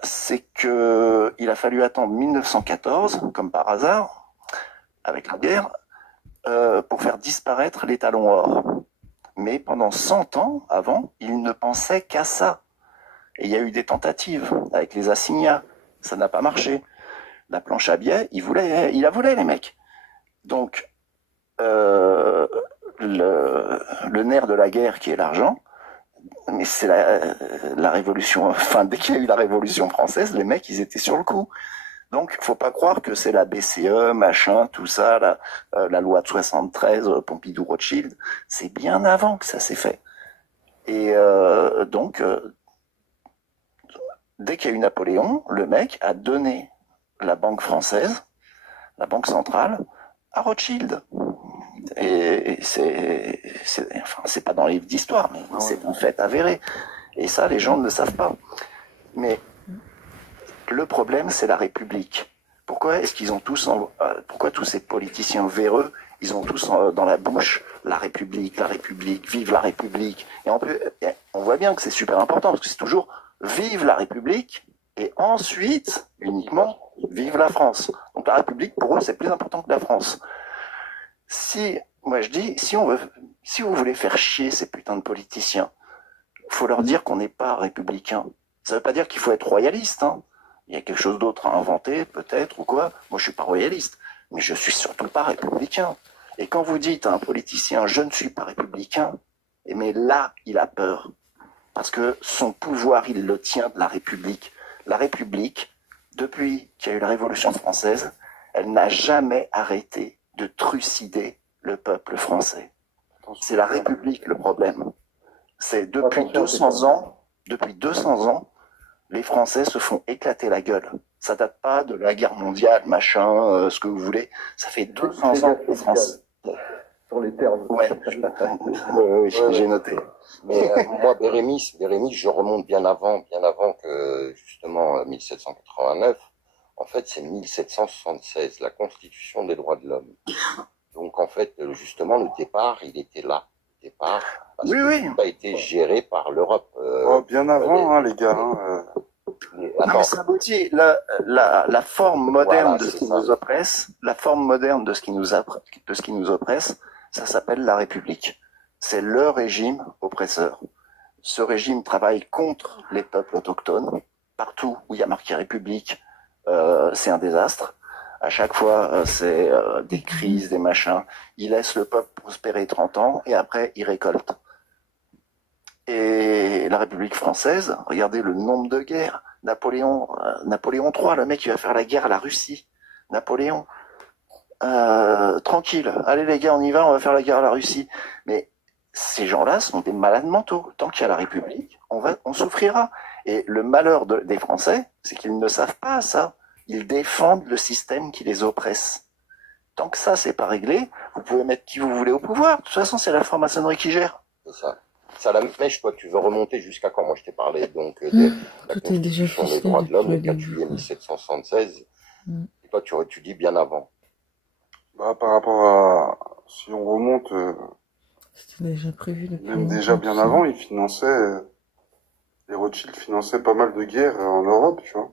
c'est que il a fallu attendre 1914, comme par hasard, avec la guerre, pour faire disparaître les talons or. Mais pendant 100 ans avant, ils ne pensaient qu'à ça. Et il y a eu des tentatives avec les assignats, ça n'a pas marché. La planche à billets, il la voulait les mecs. Donc, le nerf de la guerre qui est l'argent, mais c'est la révolution, enfin dès qu'il y a eu la Révolution française, les mecs ils étaient sur le coup. Donc faut pas croire que c'est la BCE, machin, tout ça, la loi de 73, Pompidou Rothschild, c'est bien avant que ça s'est fait. Et donc dès qu'il y a eu Napoléon, le mec a donné la banque française, la banque centrale, à Rothschild. Et c'est pas dans les livres d'histoire, mais c'est un fait avéré. Et ça, les gens ne le savent pas. Mais le problème, c'est la République. Pourquoi est-ce qu'ils ont tous, pourquoi tous ces politiciens véreux, ils ont tous dans la bouche la République, vive la République. Et on voit bien que c'est super important parce que c'est toujours vive la République Et ensuite, uniquement, vive la France. Donc la République, pour eux, c'est plus important que la France. Moi je dis, si vous voulez faire chier ces putains de politiciens, faut leur dire qu'on n'est pas républicain. Ça veut pas dire qu'il faut être royaliste, hein. Il y a quelque chose d'autre à inventer, peut-être, ou quoi. Moi, je suis pas royaliste, mais je suis surtout pas républicain. Et quand vous dites à un politicien, je ne suis pas républicain, mais là, il a peur. Parce que son pouvoir, il le tient de la République. La République, depuis qu'il y a eu la Révolution française, elle n'a jamais arrêté de trucider le peuple français. C'est la République le problème. C'est depuis 200 ans, les Français se font éclater la gueule. Ça date pas de la guerre mondiale, machin, ce que vous voulez. Ça fait 200 ans que les Français... Sur les termes. Ouais, oui, j'ai noté. Mais moi, Bérémy, je remonte bien avant que justement 1789. En fait, c'est 1776, la Constitution des droits de l'homme. Donc en fait, justement, le départ, il était là. Le départ, parce que tout a été géré par l'Europe. Bien avant, les gars. Non, mais ça aboutit. La forme moderne de ce qui nous oppresse, la forme moderne de ce qui nous oppresse, ça s'appelle la République. C'est le régime oppresseur. Ce régime travaille contre les peuples autochtones. Partout où il y a marqué République, c'est un désastre. À chaque fois, c'est des crises, des machins. Il laisse le peuple prospérer 30 ans et après, il récolte. Et la République française, regardez le nombre de guerres. Napoléon III, le mec qui va faire la guerre à la Russie. Napoléon, tranquille, allez les gars, on y va, on va faire la guerre à la Russie. Mais ces gens-là sont des malades mentaux. Tant qu'il y a la République, on souffrira. Et le malheur des Français, c'est qu'ils ne savent pas ça. Ils défendent le système qui les oppresse. Tant que ça, c'est pas réglé, vous pouvez mettre qui vous voulez au pouvoir. De toute façon, c'est la franc-maçonnerie qui gère. C'est ça. Ça la mèche, toi, tu veux remonter jusqu'à quand? Moi, je t'ai parlé donc de la Constitution des droits de l'homme, le 4 juillet 1776. Et toi, tu dis bien avant. Par rapport à... Si on remonte... C'était déjà prévu depuis même déjà bien avant, ils finançaient... les Rothschild finançaient pas mal de guerres en Europe, tu vois.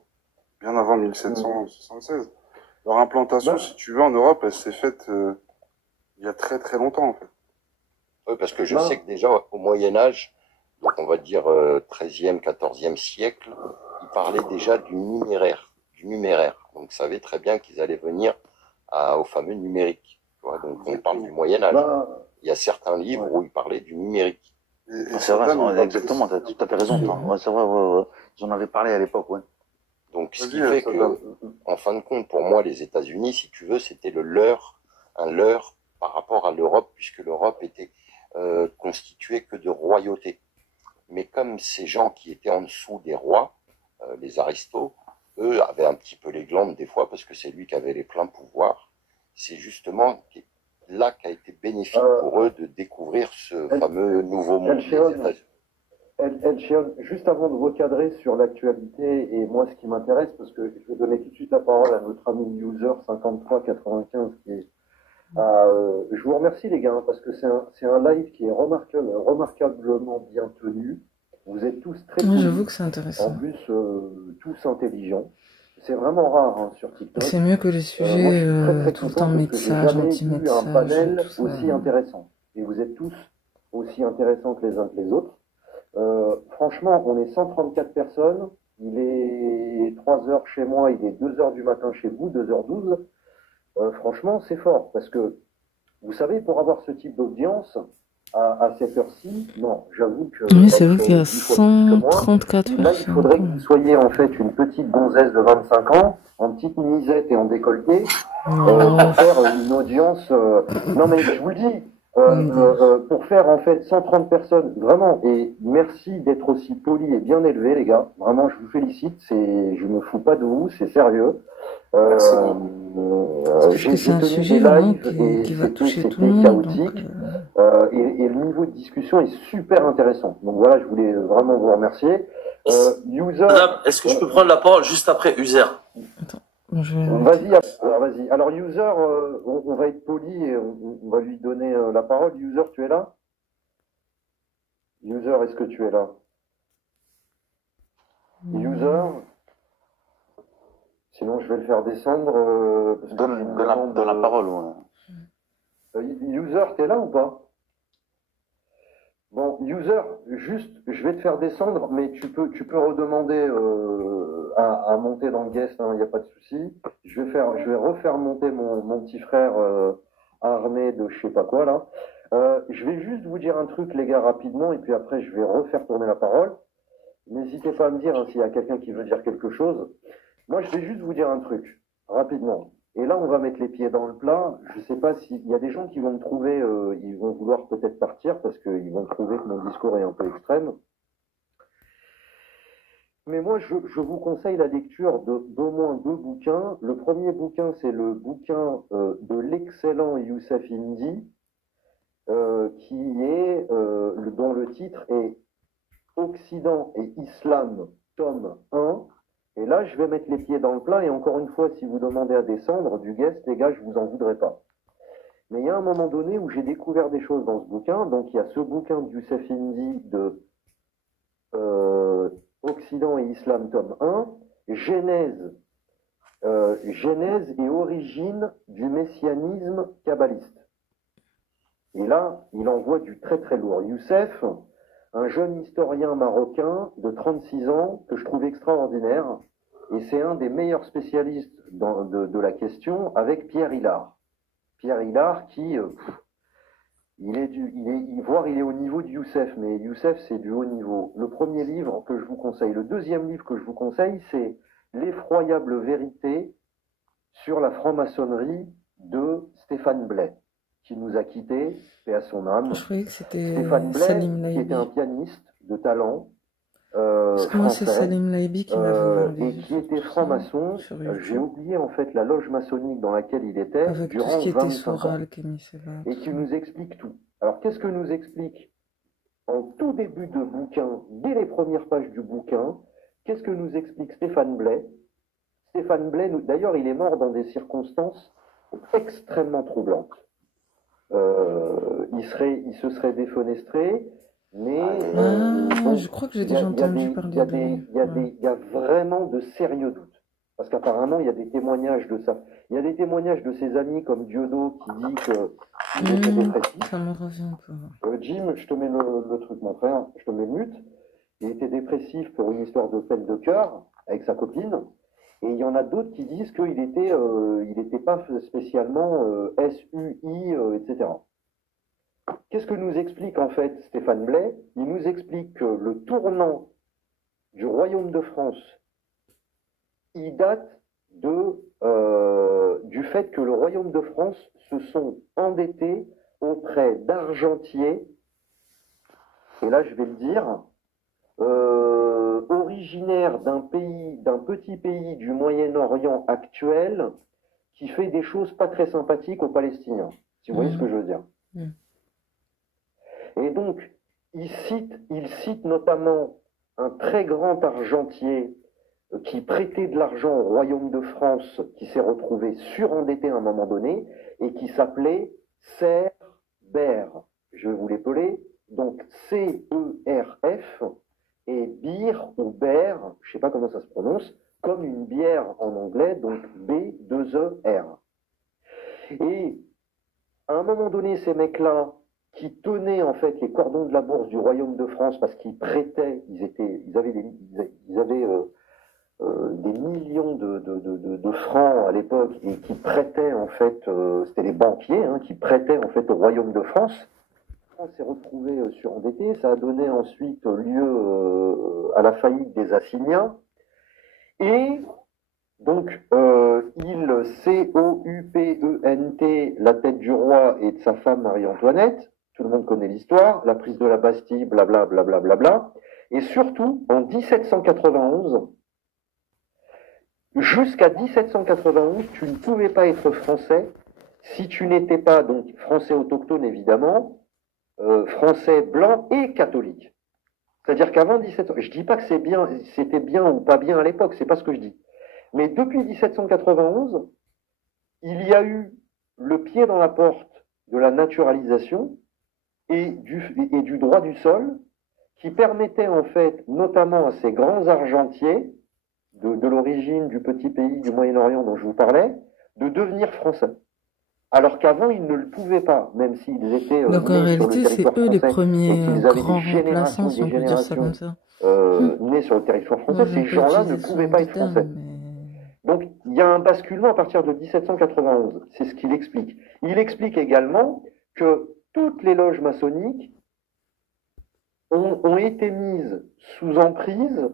Bien avant 1776. Leur implantation, si tu veux, en Europe, elle s'est faite il y a très très longtemps, en fait. Oui, parce que je sais que déjà au Moyen-Âge, donc on va dire 13e, 14e siècle, ils parlaient déjà du numéraire. Donc, ils savaient très bien qu'ils allaient venir au fameux numérique. Tu vois, donc, on parle du Moyen-Âge. Il y a certains livres où ils parlaient du numérique. C'est vrai, exactement, tu as tout à fait raison. Ouais, c'est vrai, ils en avaient parlé à l'époque, ouais. Donc, ce qui fait que, en fin de compte, pour moi, les États-Unis, si tu veux, c'était un leurre par rapport à l'Europe, puisque l'Europe était constituée que de royauté. Mais comme ces gens qui étaient en dessous des rois, les aristos, eux avaient un petit peu les glandes des fois, parce que c'est lui qui avait les pleins pouvoirs. C'est justement là qu'a été bénéfique pour eux de découvrir ce fameux nouveau monde des États-Unis. Elchion, juste avant de recadrer sur l'actualité et moi ce qui m'intéresse, parce que je vais donner tout de suite la parole à notre ami user 5395 qui est je vous remercie les gars, parce que c'est un live qui est remarquablement bien tenu. Vous êtes tous très cool. J'avoue que c'est intéressant. En plus, tous intelligents. C'est vraiment rare hein, sur TikTok. C'est mieux que les sujets très tout le temps messages, anti-messages. Un panel aussi intéressant. Et vous êtes tous aussi intéressants que les uns que les autres. Franchement, on est 134 personnes. Il est 3h chez moi, il est 2h du matin chez vous, 2h12. Franchement, c'est fort, parce que, vous savez, pour avoir ce type d'audience, à cette heure-ci, non, j'avoue que... Oui, c'est vrai qu'il y a 134 personnes. Là, il faudrait que vous soyez, en fait, une petite gonzesse de 25 ans, en petite misette et en décolleté, pour faire une audience... Non, mais je vous le dis, pour faire, en fait, 130 personnes, vraiment, et merci d'être aussi poli et bien élevé, les gars, vraiment, je vous félicite, je me fous pas de vous, c'est sérieux. J'ai tenu des lives et c'était chaotique et le niveau de discussion est super intéressant. Donc voilà, je voulais vraiment vous remercier. User, madame, est-ce que je peux prendre la parole juste après User? Vas-y. Alors User, on va être poli et on va lui donner la parole. User, tu es là? User, est-ce que tu es là? User? Sinon, je vais le faire descendre. Parce que j'ai une demande, Donne la parole. Ouais. User, t'es là ou pas? Bon, user, juste, je vais te faire descendre, mais tu peux redemander à monter dans le guest, il n'y a pas de souci. Je vais refaire monter mon petit frère armé de je sais pas quoi là. Je vais juste vous dire un truc, les gars, rapidement, et puis après, je vais refaire tourner la parole. N'hésitez pas à me dire hein, s'il y a quelqu'un qui veut dire quelque chose. Moi, je vais juste vous dire un truc, rapidement. Et là, on va mettre les pieds dans le plat. Je sais pas s'il y a des gens qui vont me trouver, ils vont vouloir peut-être partir parce qu'ils vont trouver que mon discours est un peu extrême. Mais moi, je vous conseille la lecture d'au moins 2 bouquins. Le premier bouquin, c'est le bouquin de l'excellent Youssef Indy, dont le titre est Occident et Islam, tome 1. Et là, je vais mettre les pieds dans le plat. Et encore une fois, si vous demandez à descendre du guest, les gars, je vous en voudrais pas. Mais il y a un moment donné où j'ai découvert des choses dans ce bouquin. Donc, il y a ce bouquin de Youssef Indy de Occident et Islam, tome 1, Genèse et origine du messianisme kabbaliste. Et là, il envoie du très très lourd. Youssef, un jeune historien marocain de 36 ans que je trouve extraordinaire, et c'est un des meilleurs spécialistes de la question avec Pierre Hillard. Pierre Hillard qui, il est au niveau de Youssef, mais Youssef c'est du haut niveau. Le premier livre que je vous conseille, le deuxième livre que je vous conseille, c'est L'effroyable vérité sur la franc-maçonnerie de Stéphane Blais, qui nous a quittés, paix à son âme. Je croyais que c'était Stéphane Blais, Salim qui Laibi. était un pianiste de talent, Parce que moi, c'est français, Salim Laibi qui m'avait et envoyé qui était franc-maçon. J'ai oublié en fait la loge maçonnique dans laquelle il était avec tout durant ce qui était 25 ans. Soral, Kémy Séva. Et qui nous explique tout. Alors qu'est-ce que nous explique en tout début de bouquin, dès les premières pages du bouquin, qu'est-ce que nous explique Stéphane Blais? Stéphane Blais, d'ailleurs, il est mort dans des circonstances extrêmement troublantes. Il se serait défenestré, mais je crois que j'ai déjà entendu parler de lui. Il y a vraiment de sérieux doutes. Parce qu'apparemment, il y a des témoignages de ça. Il y a des témoignages de ses amis comme Diodo qui dit qu'il était dépressif. Ça me revient un peu. Jim, je te mets le truc, mon frère, je te mets mute. Il était dépressif pour une histoire de peine de cœur avec sa copine. Et il y en a d'autres qui disent qu'il était pas spécialement SUI, etc. Qu'est-ce que nous explique en fait Stéphane Blais? Il nous explique que le tournant du Royaume de France, il date du fait que le Royaume de France se sont endettés auprès d'argentiers, et là je vais le dire, originaire d'un petit pays du Moyen-Orient actuel qui fait des choses pas très sympathiques aux Palestiniens, si vous voyez ce que je veux dire. Et donc, il cite notamment un très grand argentier qui prêtait de l'argent au Royaume de France, qui s'est retrouvé surendetté à un moment donné, et qui s'appelait Cerber. Je vais vous l'épeler. Donc, C-E-R-F, et beer ou bear, je sais pas comment ça se prononce, comme une bière en anglais, donc B-2-E-R. Et à un moment donné, ces mecs-là, qui tenaient en fait les cordons de la bourse du Royaume de France parce qu'ils prêtaient, ils avaient des millions de francs à l'époque et qui prêtaient en fait, c'était les banquiers qui prêtaient en fait au Royaume de France. On s'est retrouvé surendetté, ça a donné ensuite lieu à la faillite des Assignats et donc il C-O-U-P-E-N-T, la tête du roi et de sa femme Marie-Antoinette, tout le monde connaît l'histoire, la prise de la Bastille, blabla, blabla, blabla, et surtout en 1791, jusqu'à 1791, tu ne pouvais pas être français si tu n'étais pas, donc français autochtone évidemment, français blanc et catholique. C'est-à-dire qu'avant 1700, je dis pas que c'était bien ou pas bien à l'époque, c'est pas ce que je dis. Mais depuis 1791, il y a eu le pied dans la porte de la naturalisation et du droit du sol qui permettait en fait, notamment à ces grands argentiers, de l'origine du petit pays du Moyen-Orient dont je vous parlais, de devenir français. Alors qu'avant, ils ne le pouvaient pas, même s'ils étaient Donc en nés sur le réalité, c'est territoire eux les français et premiers qu'ils avaient grands des générations remplaçants, et si on des peut dire ça comme générations ça. nés sur le territoire Moi, français, j'aime ces pas gens-là ne utiliser ce pouvaient pas être terme, français. Donc, il y a un basculement à partir de 1791. C'est ce qu'il explique. Il explique également que toutes les loges maçonniques ont été mises sous emprise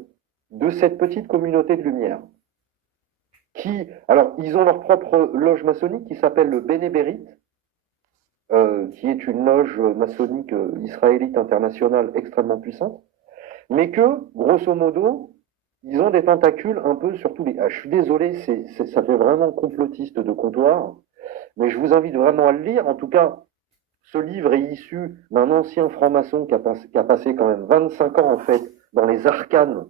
de cette petite communauté de lumière. Alors, ils ont leur propre loge maçonnique qui s'appelle le Bénébérite, qui est une loge maçonnique israélite internationale extrêmement puissante, mais que, grosso modo, ils ont des tentacules un peu sur tous les... Ah, je suis désolé, ça fait vraiment complotiste de comptoir, mais je vous invite vraiment à le lire. En tout cas, ce livre est issu d'un ancien franc-maçon qui a passé quand même 25 ans, en fait, dans les arcanes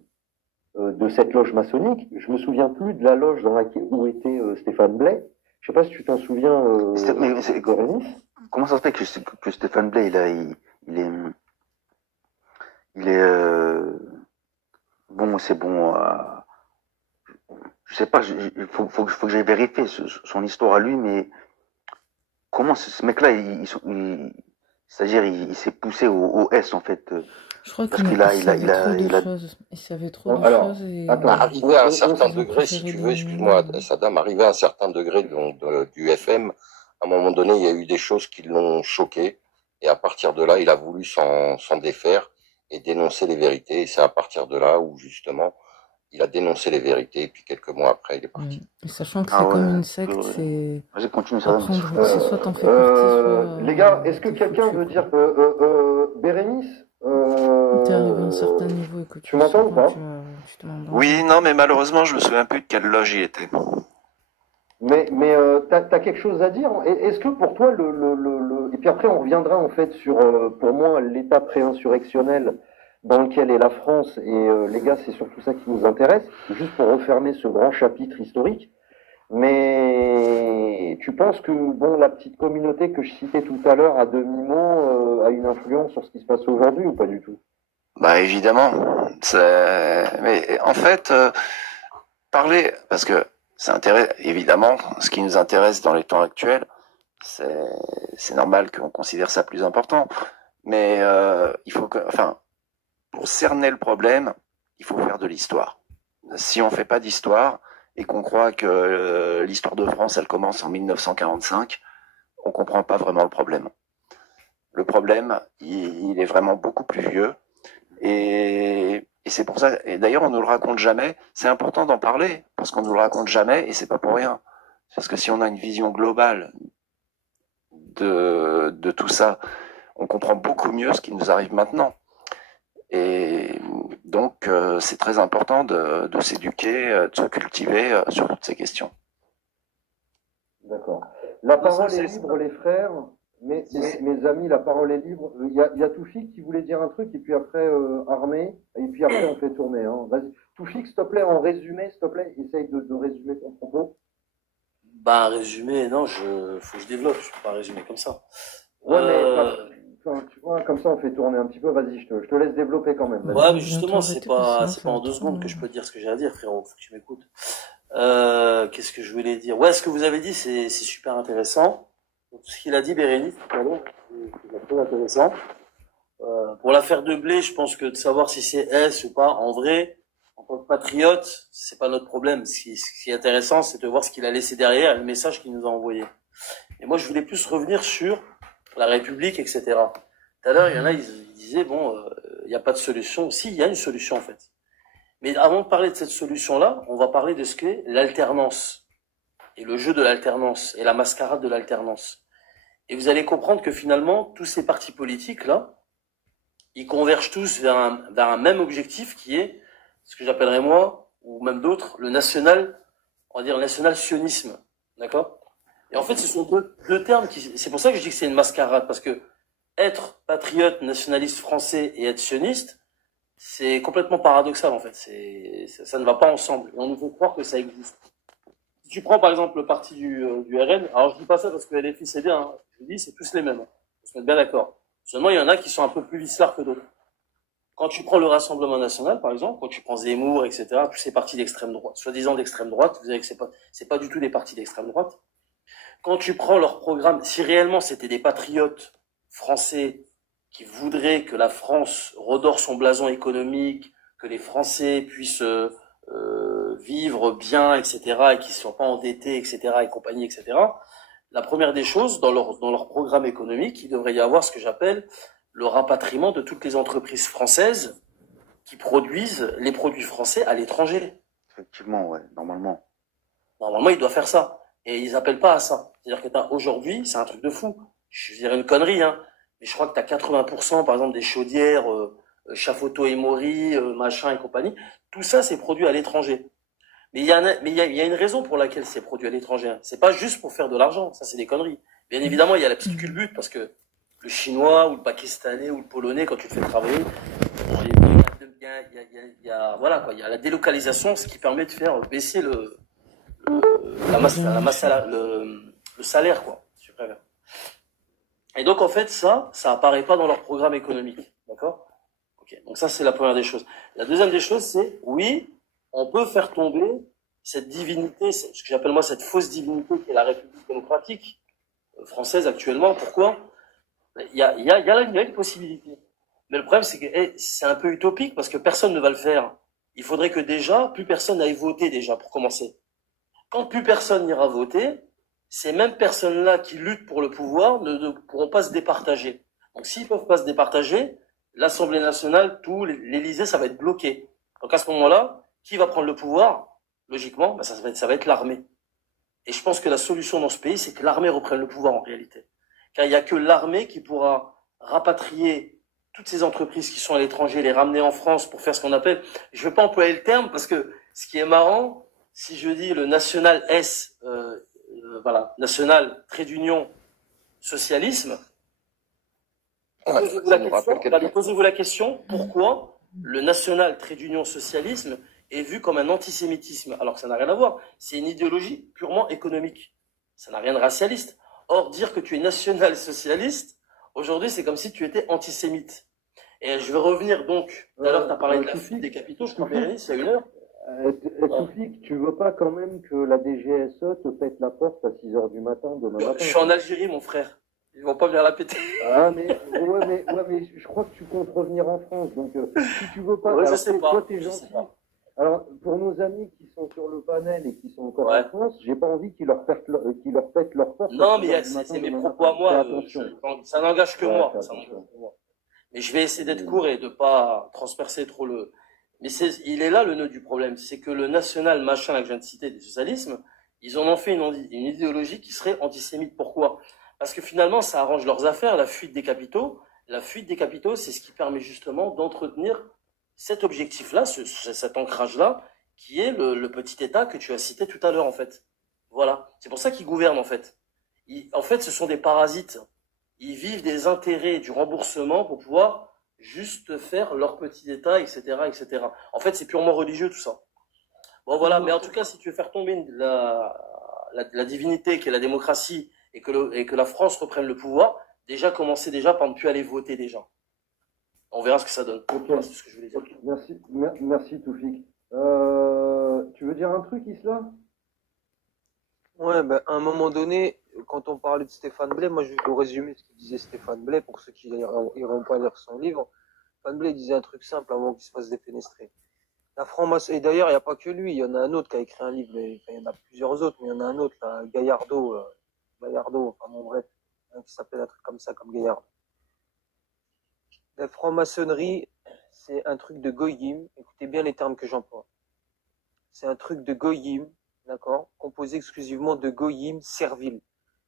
de cette loge maçonnique. Je me souviens plus de la loge où était Stéphane Blais. Je sais pas si tu t'en souviens, Bérénice. Comment ça se fait que Stéphane Blais, il est bon, c'est bon. Je sais pas, il faut que j'aille vérifier son histoire à lui, mais comment ce mec-là, c'est-à-dire, il s'est poussé au S en fait. Je crois Parce qu'il qu'il savait trop de a. choses. Il savait trop de choses et... Arrivé à un certain Ils ont degré, si préféré tu veux, excuse-moi, Saddam, arrivé à un certain degré du FM, à un moment donné, il y a eu des choses qui l'ont choqué, et à partir de là, il a voulu s'en défaire et dénoncer les vérités, et c'est à partir de là où, justement, il a dénoncé les vérités, et puis quelques mois après, il est parti. Et sachant que c'est comme une secte, c'est... Vas-y, continue, Apprendre que c'est soit t'en fais partie, soit... Les gars, est-ce que quelqu'un veut dire... Bérénice T'es arrivé à un certain niveau et que tu m'entends ou pas? Tu te demandes... Oui, non, mais malheureusement, je me souviens plus de quelle loge il était. Mais t'as quelque chose à dire? Est-ce que pour toi, et puis après on reviendra en fait sur, pour moi, l'état pré-insurrectionnel dans lequel est la France, et les gars, c'est surtout ça qui nous intéresse, juste pour refermer ce grand chapitre historique. Mais tu penses que bon, la petite communauté que je citais tout à l'heure à demi-mot a une influence sur ce qui se passe aujourd'hui ou pas du tout? Bah évidemment. Mais en fait, parler, parce que évidemment, ce qui nous intéresse dans les temps actuels, c'est normal qu'on considère ça plus important. Mais il faut pour cerner le problème, il faut faire de l'histoire. Si on fait pas d'histoire et qu'on croit que l'histoire de France, elle commence en 1945, on comprend pas vraiment le problème. Le problème, il est vraiment beaucoup plus vieux. Et c'est pour ça, et d'ailleurs on nous le raconte jamais, c'est important d'en parler, parce qu'on nous le raconte jamais, et c'est pas pour rien. Parce que si on a une vision globale de tout ça, on comprend beaucoup mieux ce qui nous arrive maintenant. Et donc c'est très important de s'éduquer, de se cultiver sur toutes ces questions. D'accord. La parole est libre, les frères. Mes amis, la parole est libre. Il y a Toufik qui voulait dire un truc, et puis après Armé, et puis après on fait tourner. Hein. Vas-y. Toufik, s'il te plaît, en résumé, s'il te plaît, essaye de résumer ton propos. Bah, résumé, non, faut que je développe, je peux pas résumer comme ça. Ouais, mais tu vois, comme ça on fait tourner un petit peu. Vas-y, je te laisse développer quand même. Ouais, mais justement, c'est pas en 2 secondes que je peux te dire ce que j'ai à dire, frérot. Faut que tu m'écoutes. Qu'est-ce que je voulais dire? Ouais, ce que vous avez dit, c'est super intéressant. Tout ce qu'il a dit, Bérénice, tout à l'heure, c'est très intéressant. Pour l'affaire de Blé, je pense que de savoir si c'est S ou pas, en vrai, en tant que patriote, c'est pas notre problème. Ce qui est intéressant, c'est de voir ce qu'il a laissé derrière, le message qu'il nous a envoyé. Et moi, je voulais plus revenir sur la République, etc. Tout à l'heure, il y en a, ils disaient, bon, il n'y a pas de solution. Si, il y a une solution, en fait. Mais avant de parler de cette solution-là, on va parler de ce qu'est l'alternance. Et le jeu de l'alternance, et la mascarade de l'alternance. Et vous allez comprendre que finalement, tous ces partis politiques-là, ils convergent tous vers un même objectif qui est, ce que j'appellerais moi, ou même d'autres, on va dire le national-sionisme. D'accord? Et en fait, ce sont deux termes c'est pour ça que je dis que c'est une mascarade, parce que être patriote, nationaliste français et être sioniste, c'est complètement paradoxal, en fait. Ça ne va pas ensemble. Et on nous fait croire que ça existe. Si tu prends, par exemple, le parti du RN, alors je dis pas ça parce que LFI c'est bien, hein. Je dis, c'est tous les mêmes. Hein. On se met bien d'accord. Seulement, il y en a qui sont un peu plus vicelards que d'autres. Quand tu prends le Rassemblement national, par exemple, quand tu prends Zemmour, etc., tous ces partis d'extrême droite, soi-disant d'extrême droite, vous savez que c'est pas du tout des partis d'extrême droite. Quand tu prends leur programme, si réellement c'était des patriotes français qui voudraient que la France redore son blason économique, que les Français puissent vivre bien, etc., et qu'ils ne soient pas endettés, etc., et compagnie, etc., la première des choses, dans leur programme économique, il devrait y avoir ce que j'appelle le rapatriement de toutes les entreprises françaises qui produisent les produits français à l'étranger. Effectivement, ouais, normalement. Normalement, ils doivent faire ça. Et ils appellent pas à ça. C'est-à-dire que aujourd'hui, c'est un truc de fou. Je dirais une connerie, hein. Mais je crois que t'as 80%, par exemple, des chaudières, Chafoto et Mori, machin et compagnie. Tout ça, c'est produit à l'étranger. Mais il y a une raison pour laquelle c'est produit à l'étranger. Hein. C'est pas juste pour faire de l'argent. Ça, c'est des conneries. Bien évidemment, il y a la petite culbute parce que le chinois ou le pakistanais ou le polonais, quand tu le fais travailler, voilà, quoi. Il y a la délocalisation, ce qui permet de faire baisser le salaire, quoi. Si tu préfères. Et donc, en fait, ça apparaît pas dans leur programme économique. D'accord? Ok. Donc ça, c'est la première des choses. La deuxième des choses, c'est, oui, on peut faire tomber cette divinité, ce que j'appelle moi cette fausse divinité qui est la République démocratique française actuellement. Pourquoi? Il y a une possibilité. Mais le problème, c'est que c'est un peu utopique parce que personne ne va le faire. Il faudrait que déjà, plus personne n'aille voter déjà, pour commencer. Quand plus personne n'ira voter, ces mêmes personnes-là qui luttent pour le pouvoir ne pourront pas se départager. Donc s'ils peuvent pas se départager, l'Assemblée nationale, tout, l'Élysée, ça va être bloqué. Donc à ce moment-là, qui va prendre le pouvoir? Logiquement, ça va être l'armée. Et je pense que la solution dans ce pays, c'est que l'armée reprenne le pouvoir en réalité. Car il n'y a que l'armée qui pourra rapatrier toutes ces entreprises qui sont à l'étranger, les ramener en France pour faire ce qu'on appelle, je ne vais pas employer le terme parce que ce qui est marrant, si je dis le national S, voilà, national, trait d'union, socialisme, posez-vous la question, pourquoi le national, trait d'union, socialisme est vu comme un antisémitisme, alors que ça n'a rien à voir. C'est une idéologie purement économique. Ça n'a rien de racialiste. Or, dire que tu es national-socialiste, aujourd'hui, c'est comme si tu étais antisémite. Et je vais revenir donc, tout à l'heure, tu as parlé de la fuite des capitaux, je crois, Bérénice, il y a 1 heure. Toufik, tu veux pas quand même que la DGSE te pète la porte à 6h du matin demain matin? Je suis en Algérie, mon frère. Ils vont pas venir la péter. Ah, mais je crois que tu comptes revenir en France, donc si tu veux pas, ouais, alors, je sais pas. Toi, t'es gentil. Alors, pour nos amis qui sont sur le panel et qui sont encore en France, j'ai pas envie qu'ils leur pètent leur porte. Non, mais c'est mes propos à moi. Ça n'engage que moi. Mais je vais essayer d'être court et de pas transpercer trop le. Mais il est là le nœud du problème, c'est que le national machin que je viens de citer des socialismes, ils en ont fait une idéologie qui serait antisémite. Pourquoi? Parce que finalement, ça arrange leurs affaires, la fuite des capitaux. La fuite des capitaux, c'est ce qui permet justement d'entretenir cet objectif-là, cet ancrage-là, qui est le petit État que tu as cité tout à l'heure, en fait. Voilà. C'est pour ça qu'ils gouvernent, en fait. En fait, ce sont des parasites. Ils vivent des intérêts du remboursement pour pouvoir juste faire leur petit État, etc., etc. En fait, c'est purement religieux, tout ça. Bon, voilà. Mais en tout cas, si tu veux faire tomber la divinité qui est la démocratie et que la France reprenne le pouvoir, déjà, commencez déjà par ne plus aller voter, déjà. On verra ce que ça donne. Okay. C'est ce que je voulais dire. Merci Toufik. Tu veux dire un truc, Isla? Ouais, à un moment donné, quand on parlait de Stéphane Blais, moi je vais vous résumer ce que disait Stéphane Blais pour ceux qui n'iront pas lire son livre. Stéphane Blais disait un truc simple avant qu'il se fasse défenestrer. La franc-maçonnerie, et d'ailleurs, il n'y a pas que lui, il y en a un autre qui a écrit un livre, il y en a plusieurs autres, mais il y en a un autre, là, Gaillardeau, enfin bon bref, qui s'appelle un truc comme ça, comme Gaillard. La franc-maçonnerie, c'est un truc de goyim, écoutez bien les termes que j'emploie. C'est un truc de goyim, d'accord, composé exclusivement de goyim serviles.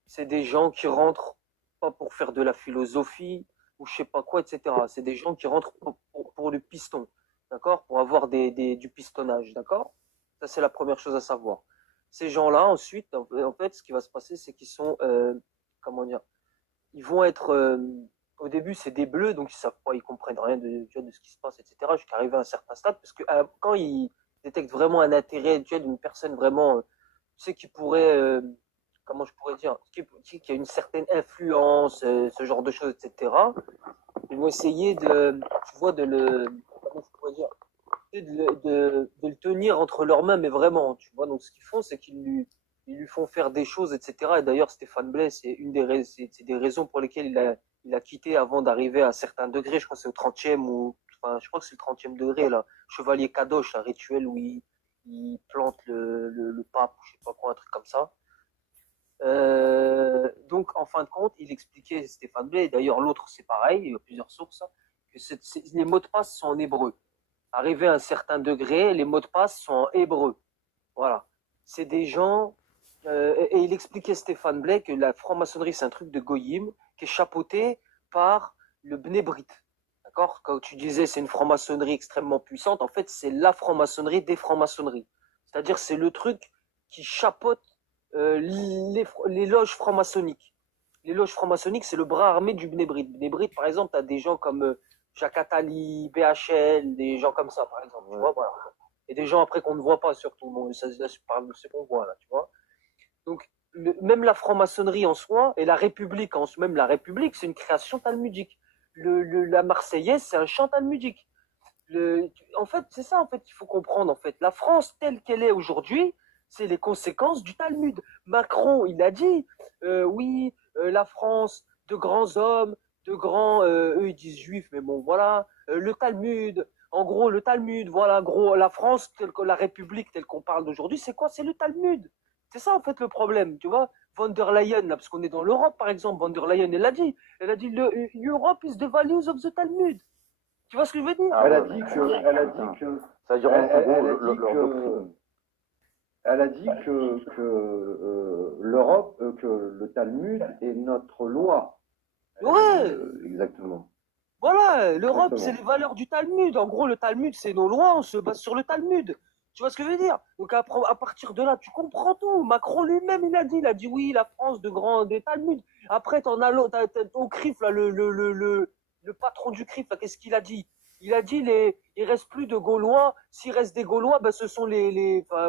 C'est des gens qui rentrent pas pour faire de la philosophie ou je sais pas quoi, etc. C'est des gens qui rentrent pour le piston, d'accord, pour avoir du pistonnage, d'accord. Ça c'est la première chose à savoir. Ces gens-là, ensuite, en fait, ce qui va se passer, c'est qu'ils sont, comment dire, ils vont être, au début, c'est des bleus, donc ils savent pas, ils comprennent rien de ce qui se passe, etc. Jusqu'à arriver à un certain stade, parce que quand ils détectent vraiment un intérêt, d'une personne vraiment, tu sais, qui pourrait, comment je pourrais dire, qui a une certaine influence, ce genre de choses, etc. ils vont essayer de, tu vois, comment je pourrais dire, de le tenir entre leurs mains, mais vraiment, tu vois. Donc, ce qu'ils font, c'est ils lui font faire des choses, etc. Et d'ailleurs, Stéphane Blais, c'est c'est des raisons pour lesquelles il a quitté avant d'arriver à un certain degré. Je crois que c'est au 30e ou, enfin, je crois que c'est le 30e degré, là. Chevalier Kadosh, un rituel où il plante le pape, je sais pas quoi, un truc comme ça. Donc, en fin de compte, il expliquait, Stéphane Blais, et d'ailleurs, l'autre, c'est pareil, il y a plusieurs sources, que les mots de passe sont en hébreu. Arrivé à un certain degré, les mots de passe sont en hébreu. Voilà. C'est des gens, et il expliquait, Stéphane Blais, que la franc-maçonnerie, c'est un truc de goyim, qui est chapeauté par le Bnei Brit. D'accord? Quand tu disais c'est une franc-maçonnerie extrêmement puissante, en fait, c'est la franc-maçonnerie des francs-maçonneries. C'est-à-dire, c'est le truc qui chapeaute les loges franc-maçonniques. Les loges franc-maçonniques, c'est le bras armé du Bnei Brit. Bnei Brit, par exemple, tu as des gens comme Jacques Attali, BHL, des gens comme ça, par exemple. Tu vois, voilà. Et des gens après qu'on ne voit pas, surtout. Bon, ça, je parle de ce qu'on voit, là, tu vois. Donc, même la franc-maçonnerie en soi, et la République, même la République, c'est une création talmudique. La Marseillaise, c'est un chant talmudique. En fait, c'est ça, en fait, qu'il faut comprendre, en fait. La France, telle qu'elle est aujourd'hui, c'est les conséquences du Talmud. Macron, il a dit, oui, la France, de grands hommes, eux ils disent juifs, mais bon, voilà, le Talmud, en gros, le Talmud, voilà, gros, la France, la République, telle qu'on parle d'aujourd'hui, c'est quoi? C'est le Talmud. C'est ça, en fait, le problème, tu vois. Von der Leyen, là, parce qu'on est dans l'Europe, par exemple, von der Leyen, elle a dit, Europe is the values of the Talmud. Tu vois ce que je veux dire? Elle a dit que, ça veut dire elle a dit que l'Europe, que le Talmud est notre loi. Ouais. Exactement. Voilà, l'Europe, c'est les valeurs du Talmud. En gros, le Talmud, c'est nos lois, on se base sur le Talmud. Tu vois ce que je veux dire? Donc, à partir de là, tu comprends tout. Macron lui-même, il a dit oui, la France des Talmuds. Après, t'en as l'autre, au CRIF, là, le patron du CRIF, là, qu'est-ce qu'il a dit? Il a dit il reste plus de Gaulois. S'il reste des Gaulois, ben, ce sont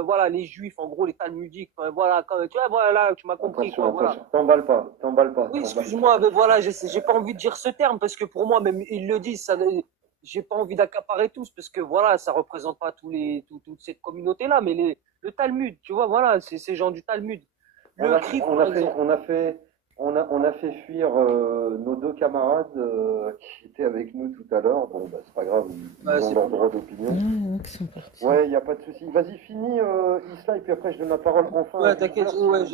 voilà, les Juifs, en gros, les Talmudiques. Voilà, tu vois, voilà, tu m'as compris, quoi, voilà. T'emballes pas. Oui, excuse-moi, mais voilà, j'ai pas envie de dire ce terme parce que pour moi, même ils le disent, ça, j'ai pas envie d'accaparer tous parce que voilà, ça représente pas toute cette communauté-là, mais le Talmud, tu vois, voilà, c'est ces gens du Talmud. On a fait fuir nos deux camarades qui étaient avec nous tout à l'heure. Bon, bah, c'est pas grave, ils ont leur droit d'opinion. Ouais, il n'y a pas de souci. Vas-y, finis, Isla, et puis après je donne la parole enfin. Ouais, t'inquiète, ouais,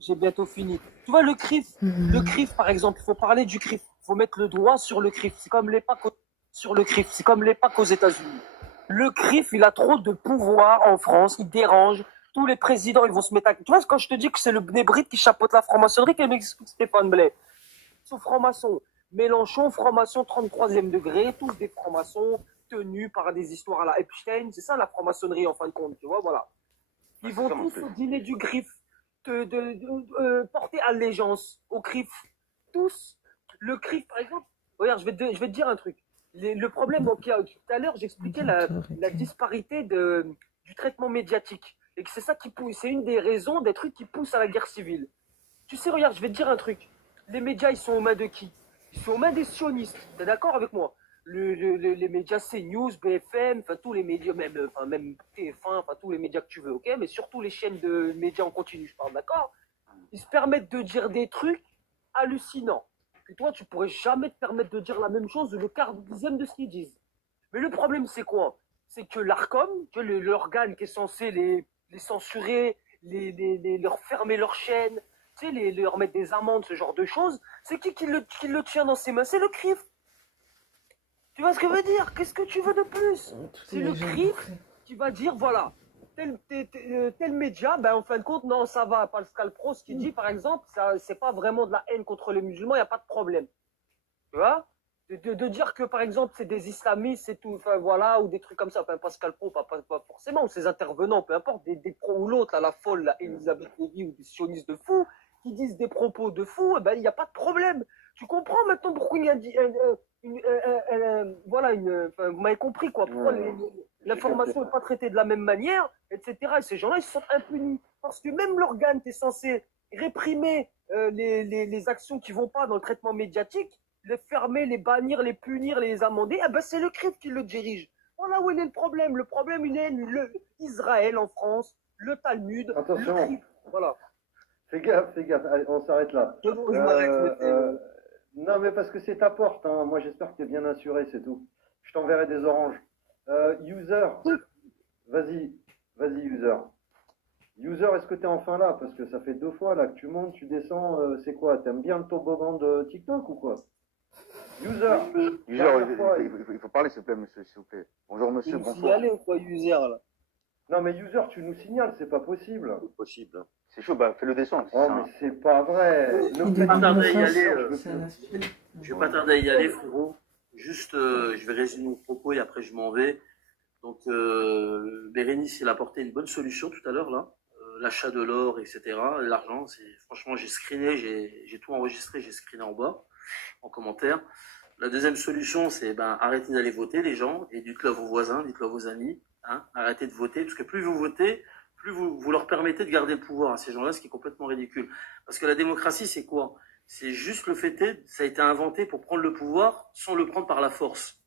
j'ai bientôt fini. Tu vois, le CRIF, par exemple, il faut parler du CRIF. Il faut mettre le doigt sur le CRIF. C'est comme les Pâques sur le CRIF. C'est comme les Pâques aux États-Unis. Le CRIF, il a trop de pouvoir en France. Il dérange. Tous les présidents, ils vont se mettre à... Tu vois, quand je te dis que c'est le Bnei Brit qui chapeaute la franc-maçonnerie, qu'elle m'explique Stéphane Blais. Ils sont francs-maçons. Mélenchon, franc-maçon, 33e degré, tous des francs-maçons tenus par des histoires à la Epstein. C'est ça, la franc-maçonnerie, en fin de compte, tu vois, voilà. Ils vont tous au dîner du CRIF porter allégeance au CRIF. Tous. Le CRIF, par exemple, regarde, je vais te dire un truc. Le problème, tout à l'heure, j'expliquais la disparité du traitement médiatique. Et que c'est ça qui pousse, c'est une des raisons des trucs qui poussent à la guerre civile. Tu sais, regarde, je vais te dire un truc. Les médias, ils sont aux mains de qui? Ils sont aux mains des sionistes. T'es d'accord avec moi? Les médias CNews, BFM, enfin tous les médias, même TF1, enfin tous les médias que tu veux, ok? Mais surtout les chaînes de médias en continu, je parle, d'accord? Ils se permettent de dire des trucs hallucinants. Et toi, tu pourrais jamais te permettre de dire la même chose le quart dixième de ce qu'ils disent. Mais le problème, c'est quoi? C'est que l'ARCOM, l'organe qui est censé les censurer, leur fermer leur chaîne, tu sais, leur mettre des amendes, ce genre de choses, c'est qui le tient dans ses mains? C'est le CRIF. Tu vois ce que je veux dire? Qu'est-ce que tu veux de plus? C'est le CRIF qui va dire, voilà, tel média, ben en fin de compte, non, ça va. Pascal Pro, ce qu'il dit, par exemple, c'est pas vraiment de la haine contre les musulmans, il n'y a pas de problème. Tu vois? De dire que, par exemple, c'est des islamistes, c'est tout, enfin voilà, ou des trucs comme ça. Enfin, Pascal Pro, pas forcément, ou ses intervenants, peu importe, des pros ou l'autre, la folle, la Elisabeth Lévy ou des sionistes de fous, qui disent des propos de fous, eh ben, il n'y a pas de problème. Tu comprends maintenant pourquoi il y a vous m'avez compris, quoi. Pourquoi l'information n'est pas traitée de la même manière, etc. Et ces gens-là, ils se sentent impunis. Parce que même l'organe qui est censé réprimer les actions qui vont pas dans le traitement médiatique, les fermer, les bannir, les punir, les amender, eh ben c'est le CRIF qui le dirige. Voilà où il est le problème. Le problème, il est Israël en France, le Talmud, Attention. le CRIF. Voilà. Fais gaffe, allez, on s'arrête là. C'est bon, je m'arrête. Non, mais parce que c'est ta porte, hein. Moi, j'espère que tu es bien assuré, c'est tout. Je t'enverrai des oranges. User, vas-y, User. User, est-ce que tu es enfin là? Parce que ça fait 2 fois là que tu montes, tu descends. C'est quoi? T'aimes bien le toboggan de TikTok ou quoi? User, il faut parler, s'il vous plaît, monsieur, s'il vous plaît. Bonjour, monsieur, bonsoir. Signaler ou quoi, User, là? Non, mais User, tu nous signales, c'est pas possible. C'est possible. Hein. C'est chaud, bah fais-le descendre. Oh, mais c'est pas vrai. Je vais pas tarder à y aller. Je vais pas tarder à y aller, frérot. Juste, je vais résumer mon propos et après je m'en vais. Donc, Bérénice, il a apporté une bonne solution tout à l'heure, là. L'achat de l'or, etc. L'argent, franchement, j'ai screené, j'ai tout enregistré, j'ai screené en bas, en commentaire. La deuxième solution, c'est, arrêtez d'aller voter, les gens, et dites-le à vos voisins, dites-le à vos amis, hein. Arrêtez de voter, parce que plus vous votez, plus vous leur permettez de garder le pouvoir à ces gens-là, ce qui est complètement ridicule. Parce que la démocratie, c'est quoi? C'est juste le fait ça a été inventé pour prendre le pouvoir sans le prendre par la force.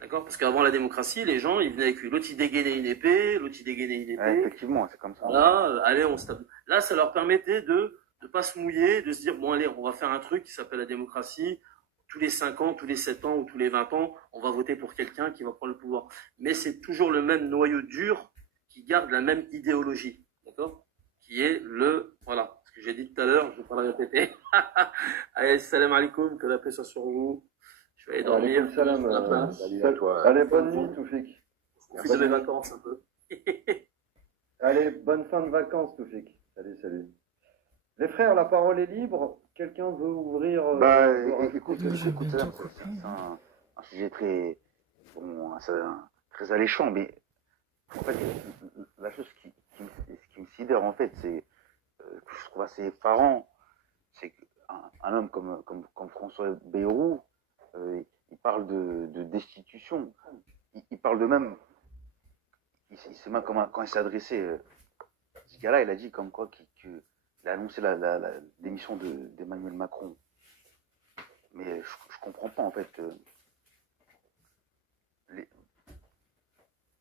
D'accord? Parce qu'avant la démocratie, les gens, ils venaient avec l'autre, il dégainait une épée, l'autre, il dégainait une épée. Ouais, effectivement, c'est comme ça. Voilà, allez, on se tape. Là, ça leur permettait de pas se mouiller, de se dire, bon, allez, on va faire un truc qui s'appelle la démocratie. Tous les 5 ans, tous les 7 ans ou tous les 20 ans, on va voter pour quelqu'un qui va prendre le pouvoir. Mais c'est toujours le même noyau dur qui garde la même idéologie. D'accord? Qui est voilà. Ce que j'ai dit tout à l'heure, je vais pas le répéter. Allez, salam alaikum, que la paix soit sur vous. Je vais aller dormir. Allez, salam. Salut à toi. Allez, bonne nuit, Toufik. Profite de mes vacances un peu. Allez, bonne fin de vacances, Toufik. Salut. Les frères, la parole est libre. Quelqu'un veut ouvrir écoute, c'est un sujet très, très alléchant, mais en fait, la chose qui me sidère, en fait, c'est que je trouve assez effarant, c'est qu'un homme comme François Bayrou, il parle de destitution. Il parle de même. Il sait même quand il s'est adressé, ce gars-là, il a dit comme quoi qu'il a annoncé la démission d'Emmanuel Macron. Mais je comprends pas, en fait.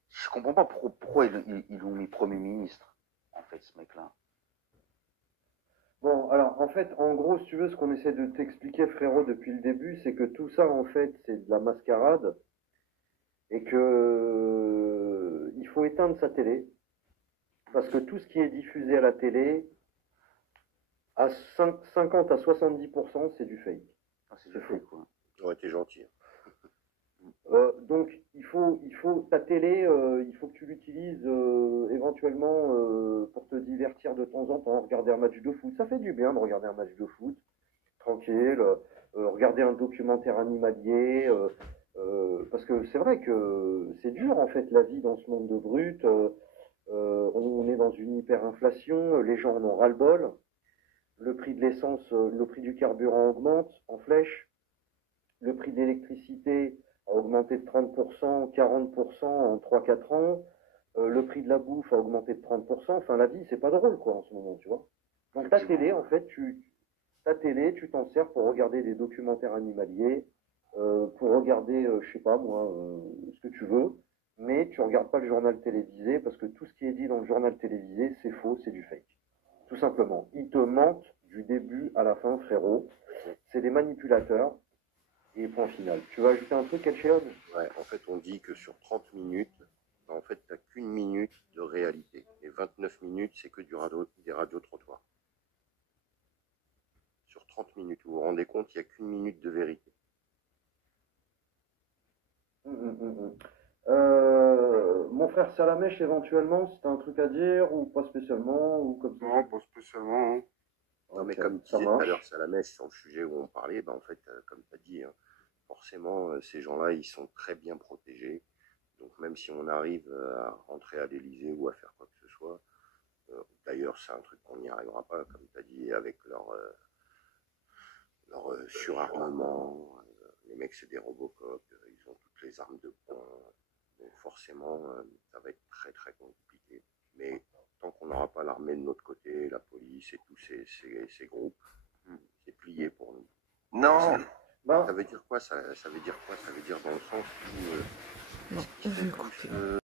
Je comprends pas pourquoi ils l'ont mis Premier ministre, en fait, ce mec-là. Bon, alors, en fait, en gros, si tu veux, ce qu'on essaie de t'expliquer, frérot, depuis le début, c'est que tout ça, en fait, c'est de la mascarade et que il faut éteindre sa télé parce que tout ce qui est diffusé à la télé, à 50 à 70%, c'est du fake. Ah, c'est du fake, quoi. Ouais, t'es gentil. Donc, il faut ta télé, il faut que tu l'utilises éventuellement pour te divertir de temps en temps, regarder un match de foot. Ça fait du bien de regarder un match de foot, tranquille, regarder un documentaire animalier, parce que c'est vrai que c'est dur en fait la vie dans ce monde de brut. On est dans une hyperinflation, les gens en ont ras-le-bol. Le prix de l'essence, le prix du carburant augmente en flèche. Le prix de l'électricité a augmenté de 30%, 40% en 3-4 ans. Le prix de la bouffe a augmenté de 30%. Enfin, la vie, c'est pas drôle, quoi, en ce moment, tu vois. Donc, ta télé, en fait, tu t'en sers pour regarder des documentaires animaliers, pour regarder, je sais pas, moi, ce que tu veux. Mais tu regardes pas le journal télévisé parce que tout ce qui est dit dans le journal télévisé, c'est faux, c'est du fake. Tout simplement. Ils te mentent du début à la fin, frérot. C'est des manipulateurs. Et point final. Tu vas ajouter un truc, Elcheon? Ouais, en fait, on dit que sur 30 minutes, en fait, t'as qu'une minute de réalité. Et 29 minutes, c'est que des radios-trottoirs. Sur 30 minutes, vous vous rendez compte, il n'y a qu'une minute de vérité. Mon frère Salamèche, éventuellement, si t'as un truc à dire, ou pas spécialement, ou comme ça? Non, pas spécialement. Hein. Non, mais comme tu disais tout à l'heure, Salamèche, sur le sujet où on parlait, en fait, comme tu as dit, hein, forcément, ces gens-là, ils sont très bien protégés. Donc, même si on arrive à rentrer à l'Élysée ou à faire quoi que ce soit, d'ailleurs, c'est un truc qu'on n'y arrivera pas, comme tu as dit, avec leur surarmement. Les mecs, c'est des Robocop, ils ont toutes les armes de poing. Donc, forcément, ça va être très, très compliqué. Mais tant qu'on n'aura pas l'armée de notre côté, la police et tous ces groupes, c'est plié pour nous. Non, Ça veut dire quoi ça veut dire quoi? Ça veut dire dans le sens où Non, je vais couper.